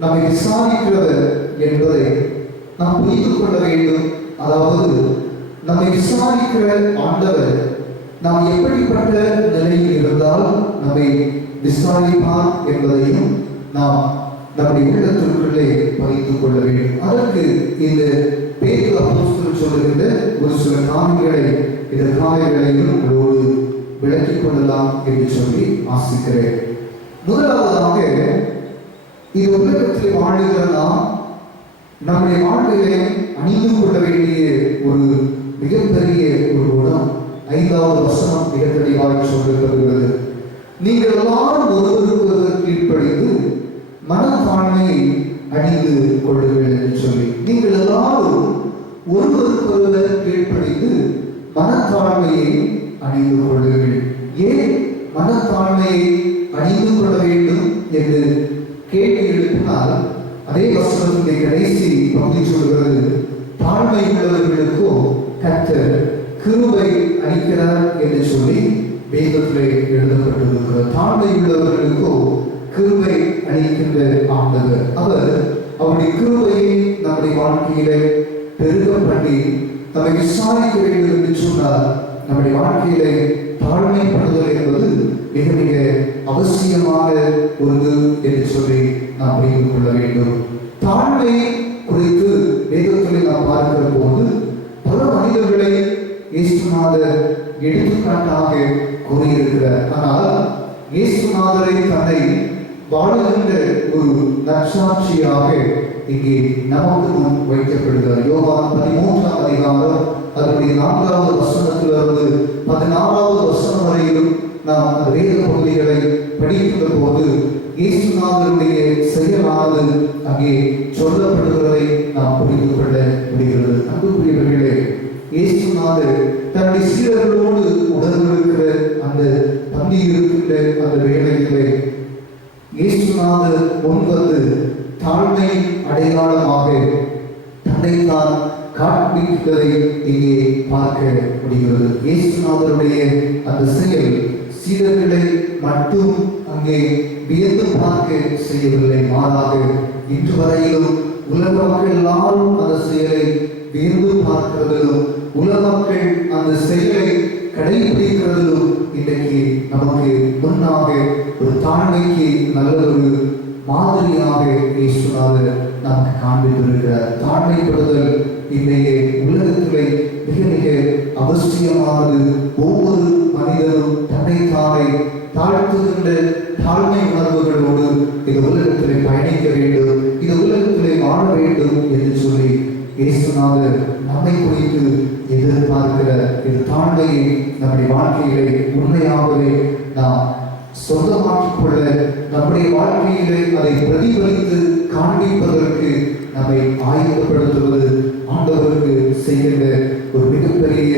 நம்மை விசாரிக்கிறவர் என்பதை நாம் புரிந்து கொள்ள வேண்டும். அதாவது நம்மை விசாரிக்கிற ஆண்டவர் நாம் எப்படிப்பட்ட நிலையில் இருந்தால் நம்மை விசாரிப்பார் என்பதையும் நாம் நம்முடைய உள்ளத்திற்குள்ளே பதிந்து கொள்ள வேண்டும். அதற்கு இந்த பேதுரு அப்போஸ்தலன் சொல்லுகின்ற ஒரு சில காரியங்களை, இந்த காரியங்களையும் உங்களோடு விளக்கிக் கொள்ளலாம் என்று சொல்லி ஆசிக்கிறேன். முதலாவதாக, இந்த உலகத்தில் வாழ்கிற நாம் நம்முடைய வாழ்க்கையை அணிந்து கொள்ள வேண்டிய ஒரு மிகப்பெரிய ஒரு குணம் 5வது வசனம் மிக தெளிவாக சொல்லப்படுகிறது. நீங்கள் எல்லாரும் ஒருவருக்கு கீழ்ப்படிந்து மனத்தாழ்மையை அணிந்து கொள்ளுங்கள் என்று சொல்லி, நீங்கள் எல்லாரும் ஒருவருக்கொருவர் கீழ்ப்படிந்து மனத்தாழ்மையை அணிந்து கொள்ளுங்கள். ஏன் மனத்தாழ்மையை அணிந்து கொள்ள வேண்டும் என்று கேள்வி எழுப்பினால், அதே வசனத்தினுடைய கடைசி பகுதி சொல்கிறது, தாழ்மை உள்ளவர்களுக்கோ கர்த்தர் கிருபை அளிக்கிறார் என்று சொல்லி வேதத்திலே எழுதப்பட்டிருக்கிறது. தாழ்மை உள்ளவர்களுக்கோ கிருபை அளிக்கின்ற ஆண்டவர். அவர் அவருடைய கிருபையை நம்முடைய வாழ்க்கையிலே பெருக பண்ணி நம்மை விசாரிக்க வேண்டும் என்று சொன்னால் நம்முடைய வாழ்க்கையிலே தாழ்மைப்படுதல் என்பது மிக மிக அவசியமான ஒன்று என்று சொல்லி நாம் புரிந்து கொள்ள வேண்டும். தாழ்மை குறித்து வேதத்தில் நாம் பார்க்கிற போது பல மனிதர்களை இயேசுநாதர் எடுத்துக்காட்டாக கூறியிருக்கிறார். ஆனால் இயேசுநாதரை தன்னை வாழுகின்ற ஒரு நற்சாட்சியாக இங்கே நமக்கு முன் வைக்கப்படுகிறார். யோவான் 13ஆம் அதிகாரம் அதனுடைய 4வது வசனத்திலிருந்து 14வது வசனம் வரையிலும் நாம் அந்த வேத பகுதிகளை படிக்கின்ற போது இயேசுநாதருடைய செயலானது அங்கே சொல்லப்படுகிறதை நாம் புரிந்து கொள்ள முடிகிறது. அன்புக்குரியவர்களே, இயேசுநாதர் தன்னுடைய சீடர்களோடு உடனிருக்கிற அந்த பந்தியில் இருக்கின்ற அந்த வேளையிலே இயேசுநாதர் முன்வந்து தாழ்மை அடையாளமாக தன்னைத்தான் காண்பிப்பதை இங்கே பார்க்க முடிகிறது. இயேசுநாதருடைய அந்த செயல் சீடர்களை மட்டும் அங்கே வியந்து பார்க்க செய்யவில்லை, மாறாக இன்று வரையிலும் உலக மக்கள் எல்லாரும் அந்த செயலை வியந்து பார்க்கிறதிலும் உலக மக்கள் அந்த செயலை கடைபிடிக்கிறதிலும் இன்றைக்கு நமக்கு முன்னாக ஒரு தாழ்மைக்கு நல்ல ஒரு மாதிரியாக இயேசுநாதர் நமக்கு காண்பித்திருக்கிறார். தாழ்மைப்படுதல் இன்றைய உலகத்திலே மிக மிக அவசியமானது. ஒவ்வொரு மனிதனும் தன்னைத்தானே தாழ்த்துகின்ற தாழ்மை உணர்வுகளோடு இந்த உலகத்திலே பயணிக்க வேண்டும், இந்த உலகத்திலே வாழ வேண்டும் என்று சொல்லி இயேசுநாதர் நம்மை குறித்து எதிர்பார்க்கிற இந்த தாழ்மையை நம்முடைய வாழ்க்கையிலே உண்மையாகவே நாம் சொந்தமாக்கிக் கொள்ள, நம்முடைய வாழ்க்கையிலே அதை பிரதிபலித்து காண்பிப்பதற்கு நம்மை ஆயத்தப்படுத்துவது ஆண்டவருக்கு செய்கின்ற ஒரு மிகப்பெரிய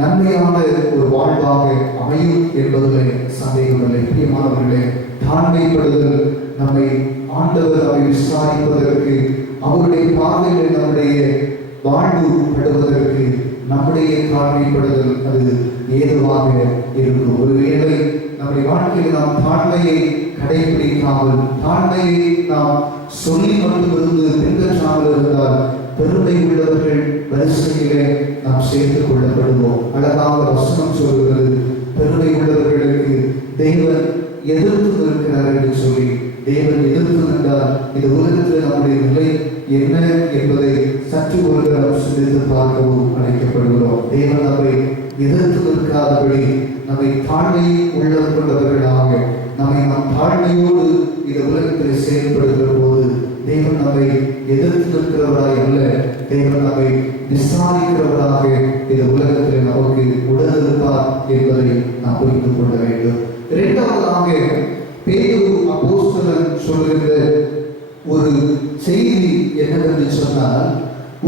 நன்மையான ஒரு வாழ்வாக அமையும் என்பதிலே சந்தேகமில்லை. பிரியமானவர்களே, தாழ்மைப்படுதல் நம்மை ஆண்டவர் நம்மை விசாரிப்பதற்கு, அவருடைய பார்வையில் நம்முடைய வாழ்வு படுவதற்கு நம்முடைய தாழ்மைப்படுதல் அது ஏதுவாக இருக்கும். ஒருவேளை நம்முடைய வாழ்க்கையில் நாம் தாழ்மையை கடைபிடிக்காமல், தாழ்மையை நாம் சொல்லி மட்டுமிருந்து பின்பற்றாமல் இருந்தால் பெருமை உள்ளவர்கள் வரிசையிலே நாம் சேர்த்துக் கொள்ளப்படுவோம். அழகாக வசனம் சொல்கிறது, பெருமை உள்ளவர்களுக்கு தேவன் எதிர்த்து நிற்கிறார் என்று சொல்லி. தேவன் எதிர்த்து நின்றால் இந்த உலகத்தில் நம்முடைய நிலை என்ன என்பதை சற்று ஒருவரும் சிந்தித்து பார்க்கவும் அழைக்கப்படுகிறோம். தேவன் நம்மை எதிர்த்து நிற்காதபடி நம்மை தாழ்மை உள்ளம் கொண்டவர்களாக நம்மை நாம் தாழ்மையோடு இந்த உலகத்தில் செயல்படுகிற போது தேவன் நம்மை எதிர்த்து நிற்கிறவராய் அல்ல, தேவன் நம்மை விசாரிக்கிறவராக இந்த உலகத்தில் நமக்கு உடனிருப்பார் என்பதை நாம் புரிந்து கொள்ள வேண்டும். இரண்டாவதாக பேதுரு அப்போஸ்தலன் சொல்லுகின்ற ஒரு செய்தி என்னவென்று சொன்னால்,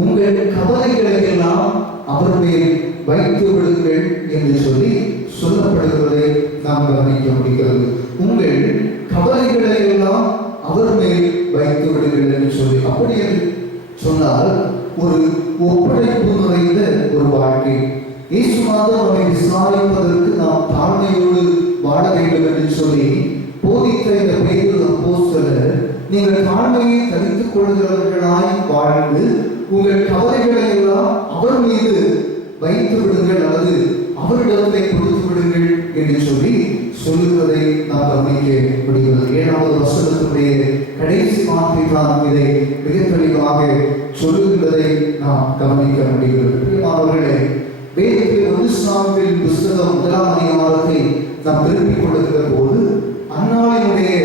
உங்கள் கவலைகளை எல்லாம் அவர் மேல் வைத்து விடுங்கள் என்று சொல்லி சொல்லப்படுகிறதை நாம் கவனிக்க முடிகிறது. உங்கள் கவலைகளை எல்லாம் அவர் மேல் வைத்து விடுங்கள் என்று சொல்லி, அப்படி என்று சொன்னால் ஒரு ஒப்படைப்பு நிறைந்த ஒரு வாழ்க்கை. இயேசுநாதர் அவரை விசாரிப்பதற்கு நாம் தாழ்மையோடு வாழ வேண்டும் என்று சொல்லி போதித்த இந்த பேதுரு அப்போஸ்தலர், நீங்கள் தாழ்மையை தரித்துக் கொள்கிறவர்களாய் வாழ்ந்து உங்கள் கவலைகளை எல்லாம் அவர் மீது வைத்து விடுங்கள் அல்லது அவரிடத்தை கொடுத்து விடுங்கள் என்று சொல்லி சொல்லுவதை நாம் கவனிக்க முடிகிறது. 7வது வசனத்துடைய கடைசி வார்த்தை தான் இதை மிக தெளிவாக சொல்லுகின்றதை நாம் கவனிக்க முடிகிறது. பிரியமானவர்களே, வேதத்தில் 1 சாமுவேல் புஸ்தகம் 1ஆம் அதிகாரத்தை நாம் திருப்பிக் கொடுக்கிற போது அன்னாளினுடைய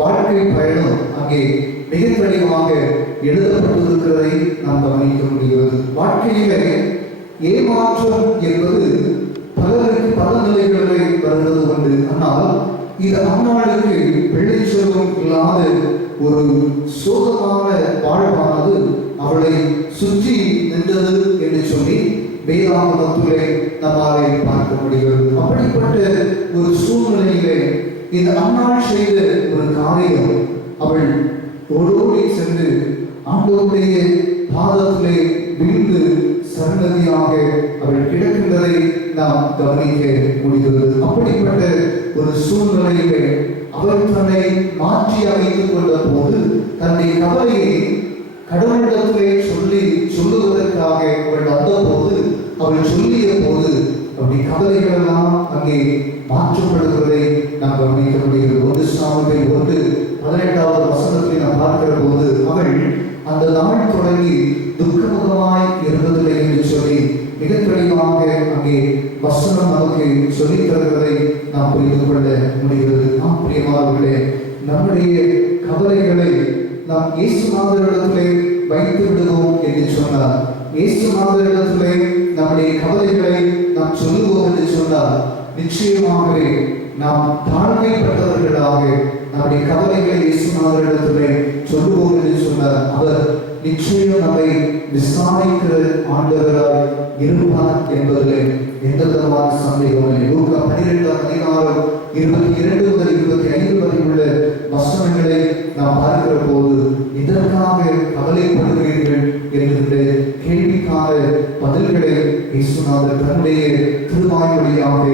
வாழ்க்கை பயணம் அங்கே மிக தெளிவாக எழுதப்பட்டிருக்கிறதை நாம் கவனிக்க முடிகிறது. வாழ்க்கையிலே ஏமாற்றம் என்பது பலருக்கு பல நிலைகளை வருவது உண்டு. ஆனால் இது அன்னாளுக்கு பிள்ளை செல்வம் இல்லாத ஒரு சோகமான வாழ்வானது அவளை சுற்றி நின்றது என்று சொல்லி வேதாகமத்திலே நம்மாலே பார்க்க முடிகிறது. அப்படிப்பட்ட ஒரு சூழ்நிலையிலே இந்த அன்னாள் செய்த ஒரு காரியம், அவள் ஓடோடி சென்று ஆண்டவருடைய பாதத்திலே விழுந்து சரணதியாக அவள் கிடக்கின்றதை நாம் கவனிக்க முடிகிறது. அப்படிப்பட்ட ஒரு சூழ்நிலையிலே அவர் தன்னை மாற்றி அமைத்துக் கொண்ட போது தன்னை மாற்றப்படுகிறதை நாம் கவனிக்க முடிகிறது. 1 சாமுவேல் 1:18 வசனத்தை நாம் பார்க்கிற போது அவள் அந்த நாள் தொடங்கி துக்கமுகமாய் இருந்ததில்லை என்று சொல்லி மிக தெளிவாக அங்கே வசனம் நமக்கு சொல்லித் தருகிறதை நாம் புரிந்து கொள்ள முடிகிறது. நாம் பிரியமானவர்களே, நம்முடைய கவலைகளை நாம் இயேசுநாதரிடத்திலே வைத்து விடுவோம் என்று சொன்னார். இயேசுநாதரிடத்திலே நம்முடைய கவலைகளை நாம் சொல்லுவோம் என்று சொன்னார். நிச்சயமாகவே நாம் தாழ்மைப்பட்டவர்களாக நம்முடைய கவலைகளை இயேசுநாதரிடத்திலே சொல்லுவோம் என்று சொன்னார். அவர் நிச்சயம் நம்மை விசாரிக்கிற ஆண்டவராய் இருப்பார் என்பதில் எந்த விதமான சந்தேகம் இல்லை. லூக்கா 12:22 முதல் 25 வரை உள்ள வசனங்களை நாம் பார்க்கிற போது இதற்காக கவலைப்படுகிறீர்கள் என்கின்ற கேள்விக்கான பதில்களை இயேசுநாதர் தன்னுடைய திருவாய் வழியாக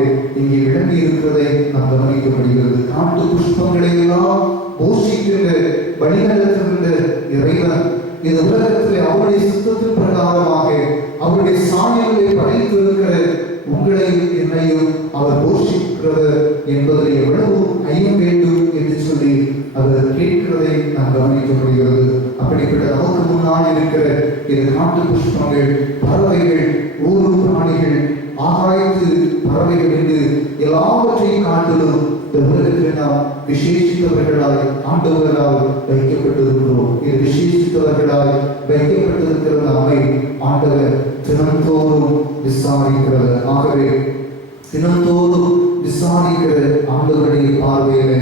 இங்கே விளங்கி இருக்கிறதை நாம் கவனிக்கப்படுகிறது. காட்டு புஷ்பங்களை எல்லாம் போஷிக்கின்ற வழிநடத்துகின்ற இறைவன் இந்த உலகத்தில் அவருடைய சித்தத்தின் பிரகாரமாக அவருடைய சாயலை படைத்திருக்கிற உங்களையும் என்னையும் அவர் போஷிக்கிறவர் என்பதில் எவ்வளவு ஐயம் வேண்டும் என்று சொல்லி அவர் கேட்கிறதை நாம் கவனிக்க முடிகிறது. அப்படிப்பட்ட நமக்கு முன்னால் இருக்கிற இந்த காட்டு புஷ்பங்கள், பறவைகள், ஊரு பிராணிகள், ஆகாயத்து பறவைகள் என்று எல்லாவற்றையும் காட்டிலும் இந்த உலகத்தில் நாம் விசேஷித்தவர்களாய் ஆண்டவர்களால் வைக்கப்பட்டிருக்கிறோம். இது விசேஷித்தவர்களாய் வைக்கப்பட்டிருக்கிற நம்மை ஆண்டவர் தினந்தோறும் விசாரிக்கிறது. ஆகவே தினந்தோறும் விசாரிக்கிற ஆண்டவருடைய பார்வையில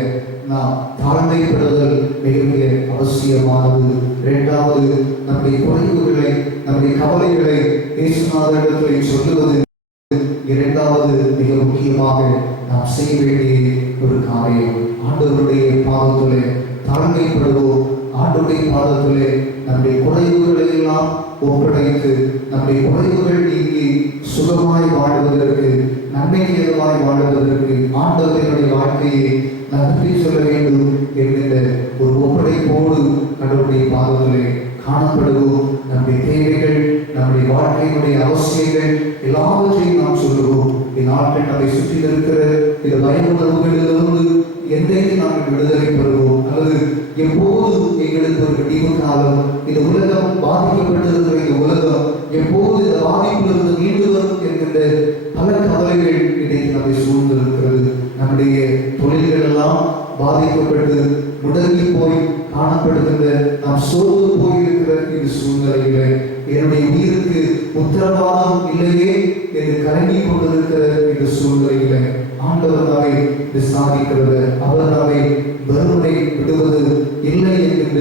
நாம் தாழ்மைப்படுதல் மிக மிக அவசியமானது. இரண்டாவது, நம்முடைய குறைவுகளை நம்முடைய கவலைகளை இயேசுநாதரிடத்தில் சொல்லுவது இரண்டாவது மிக முக்கியமாக நாம் செய்ய வேண்டிய ஒரு காரியம். ஆண்டவருடைய பாதத்திலே தாழ்மைப்படுவோம். ஆண்டவருடைய பாதத்திலே நம்முடைய குறைவுகளை எல்லாம் ஒப்படைத்து நம்முடைய குறைவுகள் நீங்கி சுகமாய் வாழ்வதற்கு, நன்மைகரமாய் வாழ்வதற்கு, ஆண்டவருடைய வாழ்க்கையை நன்றி சொல்ல வேண்டும் என்கிற ஒரு ஒப்படைப்போடு கடவுளுடைய பாதத்திலே காணப்படுவோம். நம்முடைய தேவைகள், நம்முடைய வாழ்க்கையினுடைய அவசியங்கள் எல்லாவற்றையும் நாம் சொல்லுவோம். இந்நாட்கள் நம்மை சுற்றி இருக்கிற இந்த பயமுணர்வுகளிலிருந்து என்றைக்கு நாங்கள் விடுதலை பெறுவோம், அல்லது எப்போது எங்களுக்கு ஒரு விடிவு காலம், இந்த உலகம் பாதிக்கப்பட்டிருக்கிற இந்த உலகம் எப்போது இந்த பாதிப்பிலிருந்து மீண்டு வரும் என்கின்ற பல கவலைகள் இன்றைக்கு நம்மை சூழ்ந்திருக்கிறது. நம்முடைய தொழில்கள் எல்லாம் பாதிக்கப்பட்டு முடங்கி போய் காணப்படுகின்ற, நாம் சோர்ந்து போயிருக்கிற இந்த சூழ்நிலையில என்னுடைய உயிருக்கு உத்தரவாதம் இல்லையே என்று கலங்கி கொண்டிருக்கிற இந்த சூழ்நிலையில ஆண்டவர் நாவை விசாரிக்கிறது. அவர் நாவை வெறுமை விடுவது இல்லை என்கின்ற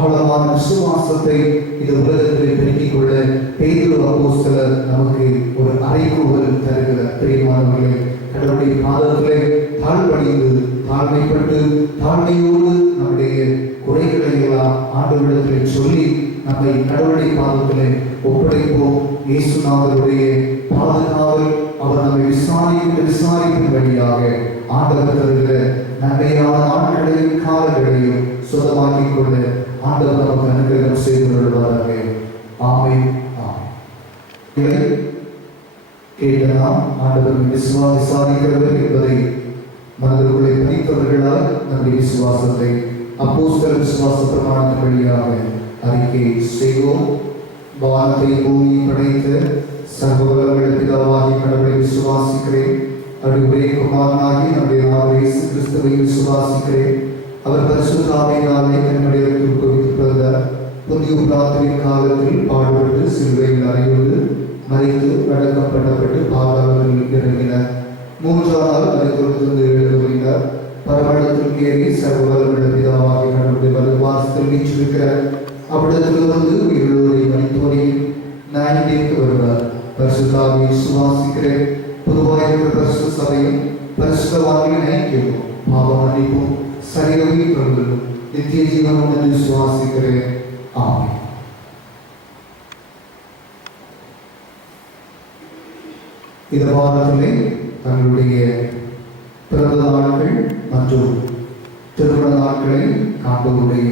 ஆழமான விசுவாசத்தை இந்த உலகத்தில் பெருக்கிக் கொள்ள பேதுரு அப்போஸ்தலர் நமக்கு ஒரு அறைகூவல் தருகிறார். பிரியமானவர்களே, கடவுளுடைய பாதத்திலே தாழ்வடைந்து தாழ்மைப்பட்டு தாழ்மையோடு நம்முடைய குறைகளை எல்லாம் ஆண்டவரிடத்தில் சொல்லி நம்மை கடவுளுடைய பாதத்திலே ஒப்படைப்போம். இயேசுநாதருடைய பாதுகாவல் அவர் நம்மை விசாரிக்கும் வழியாக ஆண்டவர் தருகிற நன்மையான நாட்களையும் காலங்களையும் சொந்தமாக்கிக் கொள்ள ஆண்டவர் நமக்கு அனுகிரகம் செய்து கொள்வாராக. ஆமென். கேட்ட நாம் ஆண்டவர் விசாரிக்கிறவர் என்பதை மனதிற்குள்ளே பதித்தவர்களால் நம்முடைய விசுவாசத்தை அப்போஸ்தலர் விசுவாச பிரமாணத்தின் வழியாக அறிக்கை செய்வோம். வானத்தை பூமி படைத்த சர்வவல்லமை பிதாவாகிய கடவுளை விசுவாசிக்கிறேன். அவருடைய குமாரனாகி நம்முடைய இயேசு கிறிஸ்துவை விசுவாசிக்கிறேன். அவர் பரிசுத்த ஆவியினாலே தன்னுடைய பிறந்தார். புதிய பிரார்த்தனை காலத்தில் பாடுபட்டு சிலுவையில் அறையோடு மறித்து அடக்கம் பண்ணப்பட்டு பாதாளத்தில் இறங்கினார். 3ஆம் நாள் மரித்தோரிலிருந்து எழுந்துள்ளார். பரமண்டலத்தில் ஏறி சர்வவல்லமை பிதாவாகிய கடவுளுடைய வலதுபார்சத்தில் வீற்றிருக்கிறார். அவ்விடத்திலிருந்து உயிரோரை மரித்தோரையும் நியாயத்தீர்க்க வருவார். பரிசுத்த ஆவியை விசுவாசிக்கிறேன். பொதுவாக பரிசுத்த சபையும் பரிசுத்தவான்களை நினைக்கவும் பாவ மன்னிப்பும் சரீர உயிர்த்தெழுதலும் நித்திய ஜீவனும் என்று விசுவாசிக்கிறேன். ஆமென். இந்த வாரத்திலே தங்களுடைய பிறந்த நாட்கள் மற்றும் திருமண நாட்களை காண்பவருடைய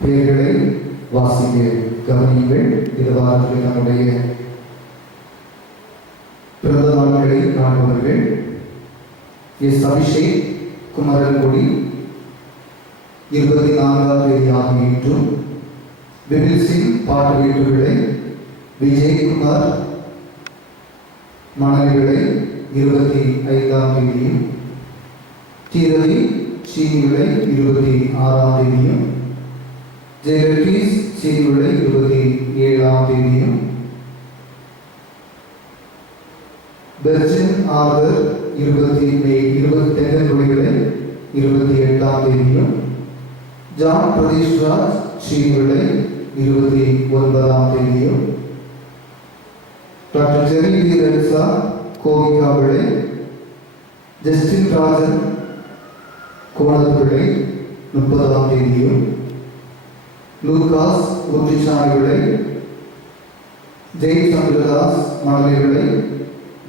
பெயர்களை வாசிக்க கவனியுங்கள். இந்த வாரத்தில் தங்களுடைய பிறந்த நாட்களை காண்பவர்கள் எஸ் அபிஷேக் குமரன்குடி 24ஆம் தேதியாக இன்றும், விபில் சிங் பாட்டு வீட்டுகளை விஜயகுமார் மணவிகளை 25ஆம் தேதியும், தீரவி சீனிவிளை 26ஆம் தேதியும், ஜெயலட்சுமி சீனிவிளை 27ஆம் தேதியும், பெர்ஜின் ஆர்தர் 28 28ஆம் தேதியும், ஜான் பிரதீஷ்ராஜ் சீனிவிளை 29ஆம் தேதியும், டாக்டர் ஜெரி வீரன்சா கோவிக்காவிளை, ஜஸ்டின் ராஜன் கோணத்துவிளை 30ஆம் தேதியும், லூகாஸ் ஒன்றிச்சாமிவிளை, ஜெய் சந்திரதாஸ் மணலிவிளை,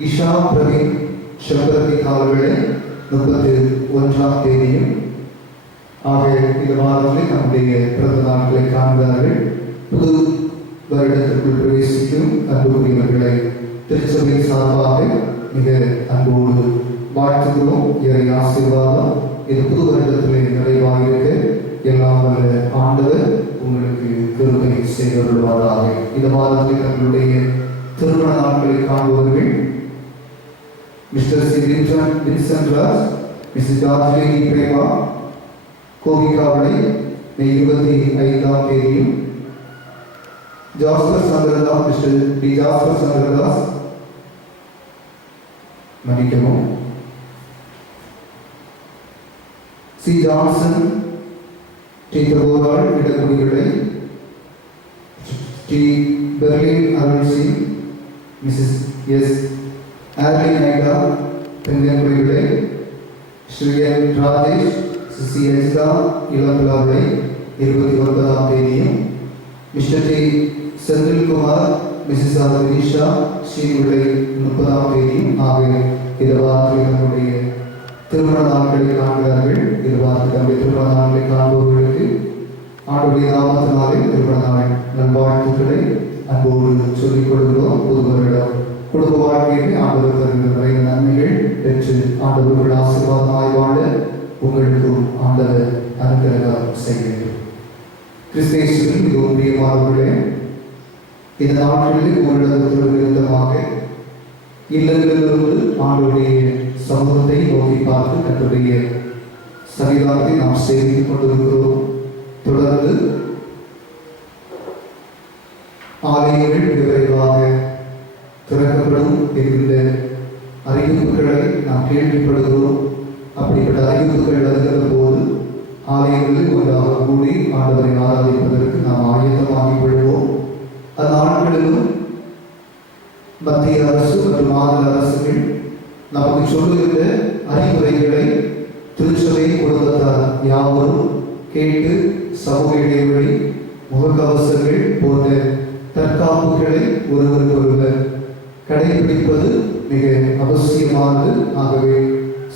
இஷா பிரவீன் செம்பரத்தி காலவிளை 31ஆம் தேதியும் ஆகிய இந்த வாரத்தில் நம்முடைய பிறந்த நாட்களை காண்கிறார்கள். புது வருடத்திற்குள் பிரவேசிக்கும் அன்புக்குரியவர்களை திருச்சபை சார்பாக மிக அன்போடு வாழ்த்துகிறோம். இறை ஆசீர்வாதம் இது புது வருடத்திலே நிறைவாக இருக்க எல்லாம் வல்ல ஆண்டவர் உங்களுக்கு கிருபை செய்தருள்வாராக. இந்த வாரத்தில் தங்களுடைய திருமண நாட்களை காண்பவர்கள் mister C Vincent Raj, Mrs Darjeeling Prema Kovikkavilai 25ஆம் தேதியும், Jasper Chandradas, mister P Jasper Chandradas மன்னிக்கவும், சி ஜான்சன் டி தபோரால் இடக்குடிகளை, D Berlin Arul Singh, Mrs S Arlene Ida தென்கங்குடிகளை, ஸ்ரீயன் ராஜேஷ் சிசி எஸ்தா இளம்பிளாவிளை 29ஆம் தேதியும், mister D Senthilkumar Mrs R Vinisha ஸ்ரீவிளை 30ஆம் தேதியும் ஆகிய இந்த வாரத்தில் நம்முடைய திருமண நாட்களை காண்கிறார்கள். இது வாரத்தில் நம்முடைய திருமண நாட்களை காண்பவர்களுக்கு ஆண்டுடைய நாமத்தினாலே திருமண நாள் நல்வாழ்த்துக்களை அன்போடு சொல்லிக் கொடுக்கிறோம். புது வருடம் குடும்ப வாழ்க்கையை ஆண்டவர் தருகிற நிறைய நன்மைகள் பெற்று ஆண்டவர்கள் ஆசீர்வாதமாய் வாழ உங்களுக்கும் ஆண்டவர் அனுகிரகம் செய்ய வேண்டும். கிறிஸ்தேசுவில் மிகவும் பிரியமானவர்களே, இந்த நாட்களில் உங்களிடத்தில் விருந்தமாக இல்லங்களிலிருந்து ஆண்டுடைய சமூகத்தை நோக்கி பார்த்து தன்னுடைய சன்னிதானத்தை நாம் சேவித்துக் கொண்டிருக்கிறோம். தொடர்ந்து ஆலயங்கள் விரைவாக திறக்கப்படும் என்கின்ற அறிவிப்புகளை நாம் கேள்விப்படுகிறோம். அப்படிப்பட்ட அறிவிப்புகள் வருகிற போது ஆலயங்களில் ஒன்றாக கூடி ஆண்டவரை ஆராதிப்பதற்கு நாம் ஆயத்தமாகிக் கொள்வோம். அந்நாட்களிலும் மத்திய அரசு மற்றும் மாநில அரசுகள் நமக்கு சொல்லுகின்ற அறிவுரைகளை திருச்சபை குடும்பத்தார் யாவரும் கேட்டு சமூக இடைவெளி, முகக்கவசங்கள் போன்ற தற்காப்புகளை ஒருவருக்கொருவர் கடைபிடிப்பது மிக அவசியமானது. ஆகவே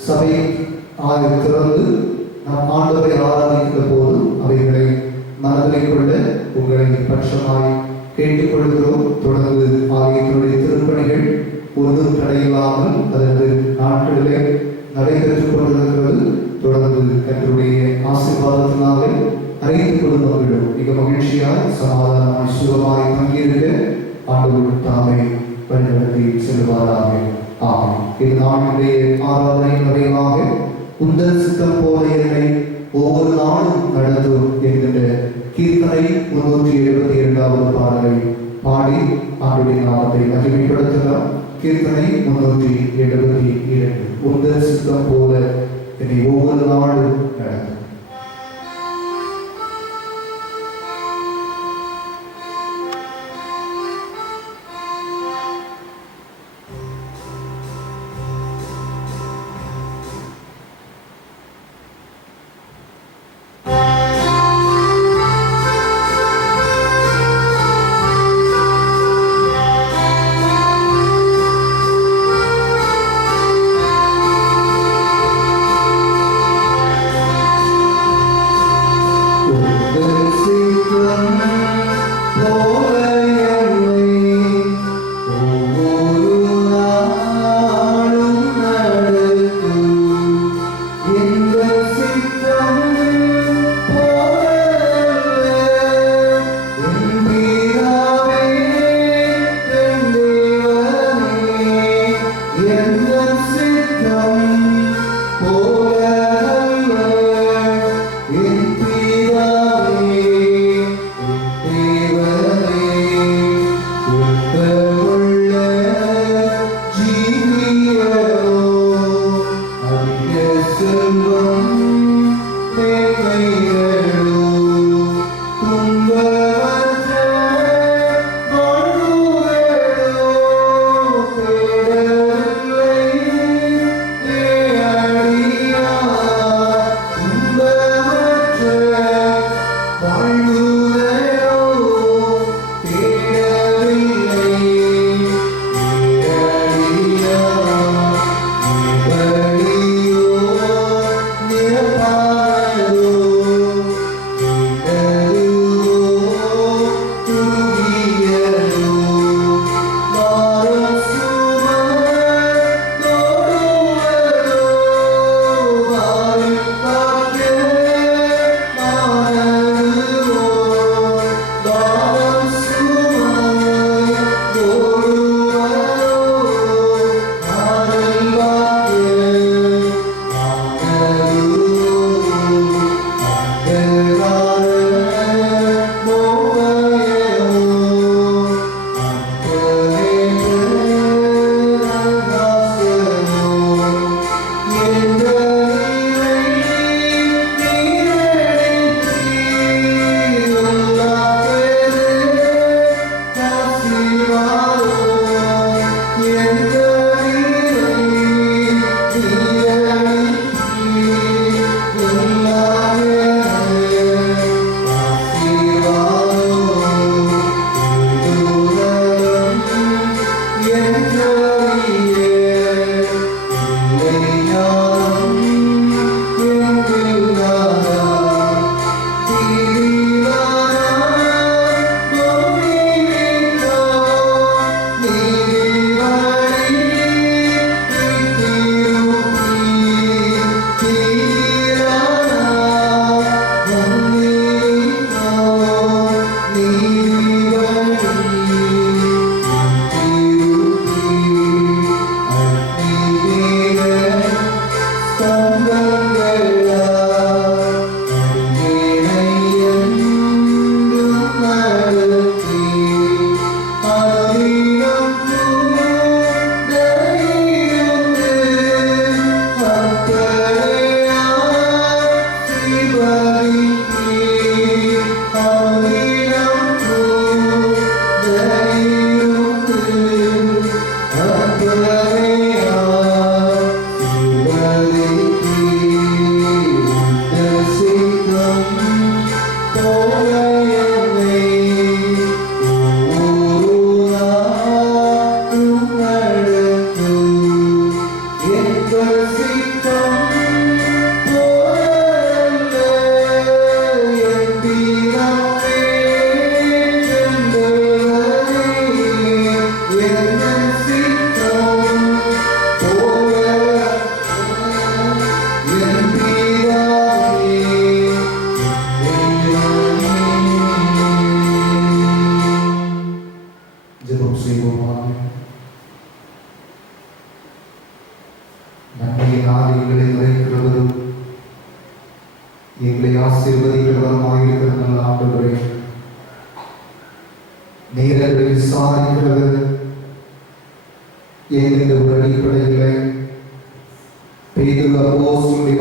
சபை திறந்து நாம் ஆண்டவரை ஆராதிக்கிற போது அவைகளை மனதில் கொள்ள உங்களை பட்சமாய் கேட்டுக்கொள்கிறோம். தொடர்ந்து ஆகியவர்களுடைய திருப்பணிகள் ஒன்றும் தடையில்லாமல் அதனது நாட்களிலே நடைபெற்றுக் கொண்டிருக்கிறது. தொடர்ந்து கர்த்தருடைய ஆசீர்வாதத்தினாலே அனைத்து குடும்பங்களும் மிக மகிழ்ச்சியாய் சமாதானமாய் சுகமாய் தங்கியிருக்க ஆண்டவர் தாமே வழிநடத்தி செல்வாராக. ஆமாம். இது நாளுடைய ஆராதனை நிறைவாக உந்தன் சித்தம் போல என்னை ஒவ்வொரு நாளும் நடத்தும் என்கின்ற கீர்த்தனை 372வது பாடலை பாடி ஆண்டுடைய நாமத்தை மகிமைப்படுத்தலாம். கீர்த்தனை 372. உந்தன் சித்தம் போல என்னை ஒவ்வொரு நாளும் நடத்தும்.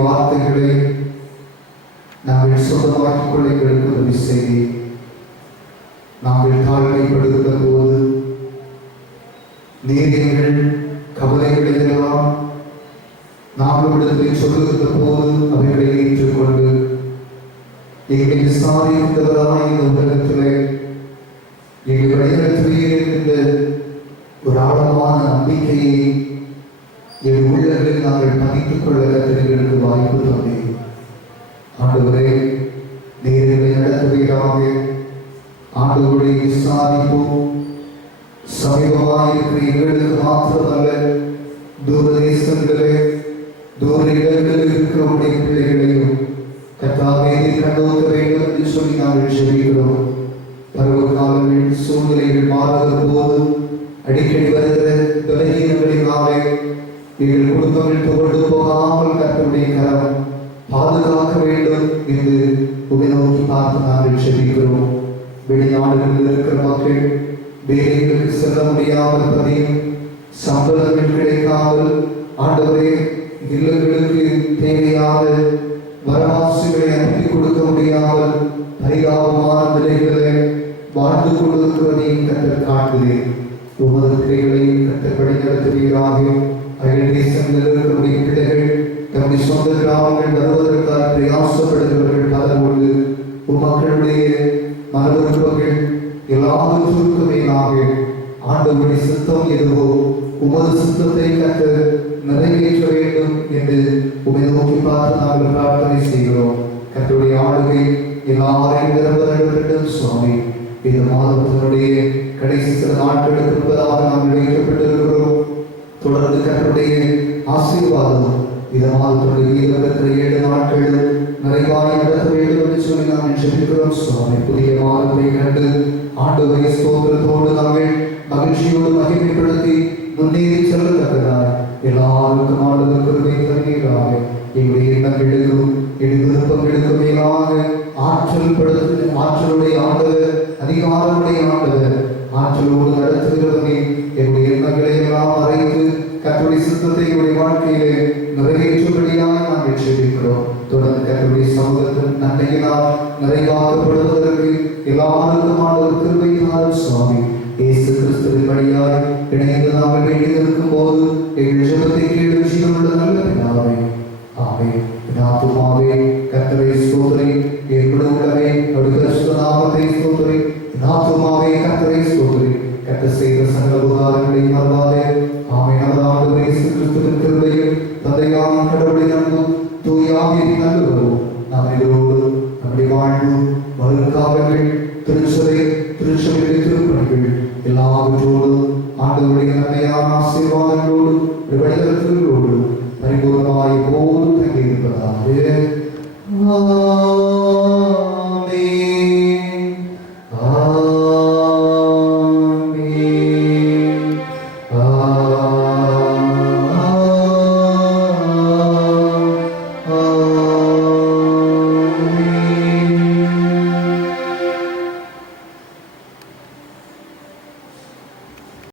வார்த்தைகளை நாங்கள் சொந்தமாக்கிக் கொள்ள எங்களுக்கு உதவி செய்தி. நாங்கள் தாழ்மைப்படுகிற போது நீர் எங்கள் கவலைகளை எல்லாம் நாங்கள் சொல்லுகிற போது அவைகளை ஏற்றுக்கொண்டு எங்களை விசாரித்தவராய் இந்த உலகத்திலே எங்கள் வழிநடத்துவீர் என்கின்ற ஒரு ஆழமான நம்பிக்கையை என் உள்ளங்களில் நாங்கள் பதித்துக் கொள்ள எங்களுக்கு வாய்ப்பு தந்தேன். ஆண்டவரே, நீர் எங்களை நடத்துவீராக. ஆண்டவரை விசாரிப்போம். சமீபமாயிருக்கிற எங்களுக்கு மாத்திரமல்ல, தூரதேசங்களே, தூர இடங்களில் இருக்கிறவருடைய பிள்ளைகளையும் கர்த்தாவே கண்டோக்க வேண்டும் என்று சொல்லி நாங்கள் ஜெபிக்கிறோம். பருவ காலங்கள் சூழ்நிலைகள் மாறுகிற போது அடிக்கடி வருகிற பலகீனங்களினாலே எங்கள் குடும்பங்கள் புகழ்ந்து போகாமல் கர்த்தருடைய கரம் பாதுகாக்க வேண்டும் என்று உமை நோக்கி பார்த்து நாங்கள் ஜெபிக்கிறோம். வெளிநாடுகளில் இருக்கிற மக்கள் வேலைகளுக்கு செல்ல முடியாமல் பதியும் சம்பளங்கள் கிடைக்காமல் ஆண்டவரே இல்லங்களுக்கு தேவையான வரவாசிகளை அனுப்பி கொடுக்க முடியாமல் பரிதாபமான நிலைகளை வாழ்ந்து கொண்டிருக்கிறதையும் கற்றுக் காட்டுகிறேன். உமது பிள்ளைகளையும் கற்றுப்படி நடத்துவீராக. அயல் தேசங்களில் இருக்கக்கூடிய பிள்ளைகள் தம்முடைய சொந்த கிராமங்கள் வருவதற்காக பிரயாசப்படுகிறவர்கள் பலர் உண்டு. மக்களுடைய மனவிருப்பங்கள் எல்லாவற்றுக்கும் மேலாக ஆண்டவருடைய சித்தம் எதுவோ உமது சித்தத்தை கற்று நிறைவேற்ற வேண்டும் என்று உமை நோக்கி பார்த்து நாங்கள் பிரார்த்தனை செய்கிறோம். கர்த்தருடைய ஆளுகை எல்லாரையும் நிரம்பவேண்டும் சுவாமி. இந்த மாதத்தினுடைய கடைசி சில நாட்களுக்கு முன்பதாக நாங்கள் வைக்கப்பட்டிருக்கிறோம். தொடர்ந்து கர்த்தருடைய ஆசீர்வாதம் இந்த மாதத்தினுடைய இருக்கிற 7 நாட்களும் நிறைவாய் நடத்த வேண்டும் என்று சொல்லி நாங்கள் ஜெபிக்கிறோம் சுவாமி. புதிய மாதத்தை கண்டு ஆண்டவரை ஸ்தோத்திரத்தோடு நாங்கள் மகிழ்ச்சியோடு மகிமைப்படுத்தி முன்னேறி செல்லத்தக்கதாய் எல்லாருக்கும் ஆண்டவர் கிருபை தருவீராக. எங்களுடைய எண்ணங்களுக்கும் விருப்பங்களுக்கும் மேலாக ஆற்றலுடைய ஆண்டவர், அதிகாரமுடைய ஆண்டவர், ஆற்றலோடு நடத்துகிறவனே எங்களுடைய எண்ணங்களை எல்லாம் மறைத்து கர்த்தருடைய சித்தத்தை எங்களுடைய வாழ்க்கையிலே நிறைவேற்றும்படியாக நாங்கள் ஜெபிக்கிறோம். தொடர்ந்து கர்த்தருடைய சமூகத்தின் நன்மையினால் நிறைவாக்கப்படுவதற்கு எல்லாருக்கும் ஆண்டவர் கிருபை தாரும் சுவாமி. இயேசு கிறிஸ்துவின் வழியாய் இணைந்து நாங்கள் வேண்டியிருக்கும் போது எங்கள் ஜெபத்தை கேளு ஜீவனுள்ள நல்ல பிதாவே. ஆமென். பிதாவுமாவே கர்த்தரை ஸ்தோத்திரி. ஏற்படுள்ளவே அவருடைய நாமத்தை ஸ்தோத்திரி. பிதாவுமாவே கர்த்தரை ஸ்தோத்திரி. கர்த்தர் செய்த சகல உபகாரங்களை மறவாதே. ஆமென். நமது ஆண்டவர் இயேசு கிறிஸ்துவின் கிருபையும் தந்தையாம் கடவுளின் அன்பும் தூய ஆவியின் நல்லுறவும் நாம் எல்லோரோடு நம்முடைய வாழ்வு வருங்காலங்கள் திருச்சபையுடைய திருப்பணிகள் எல்லாவற்றோடு ஆண்டவருடைய நன்மையான ஆசீர்வாதங்களோடு வழிநடத்தலோடு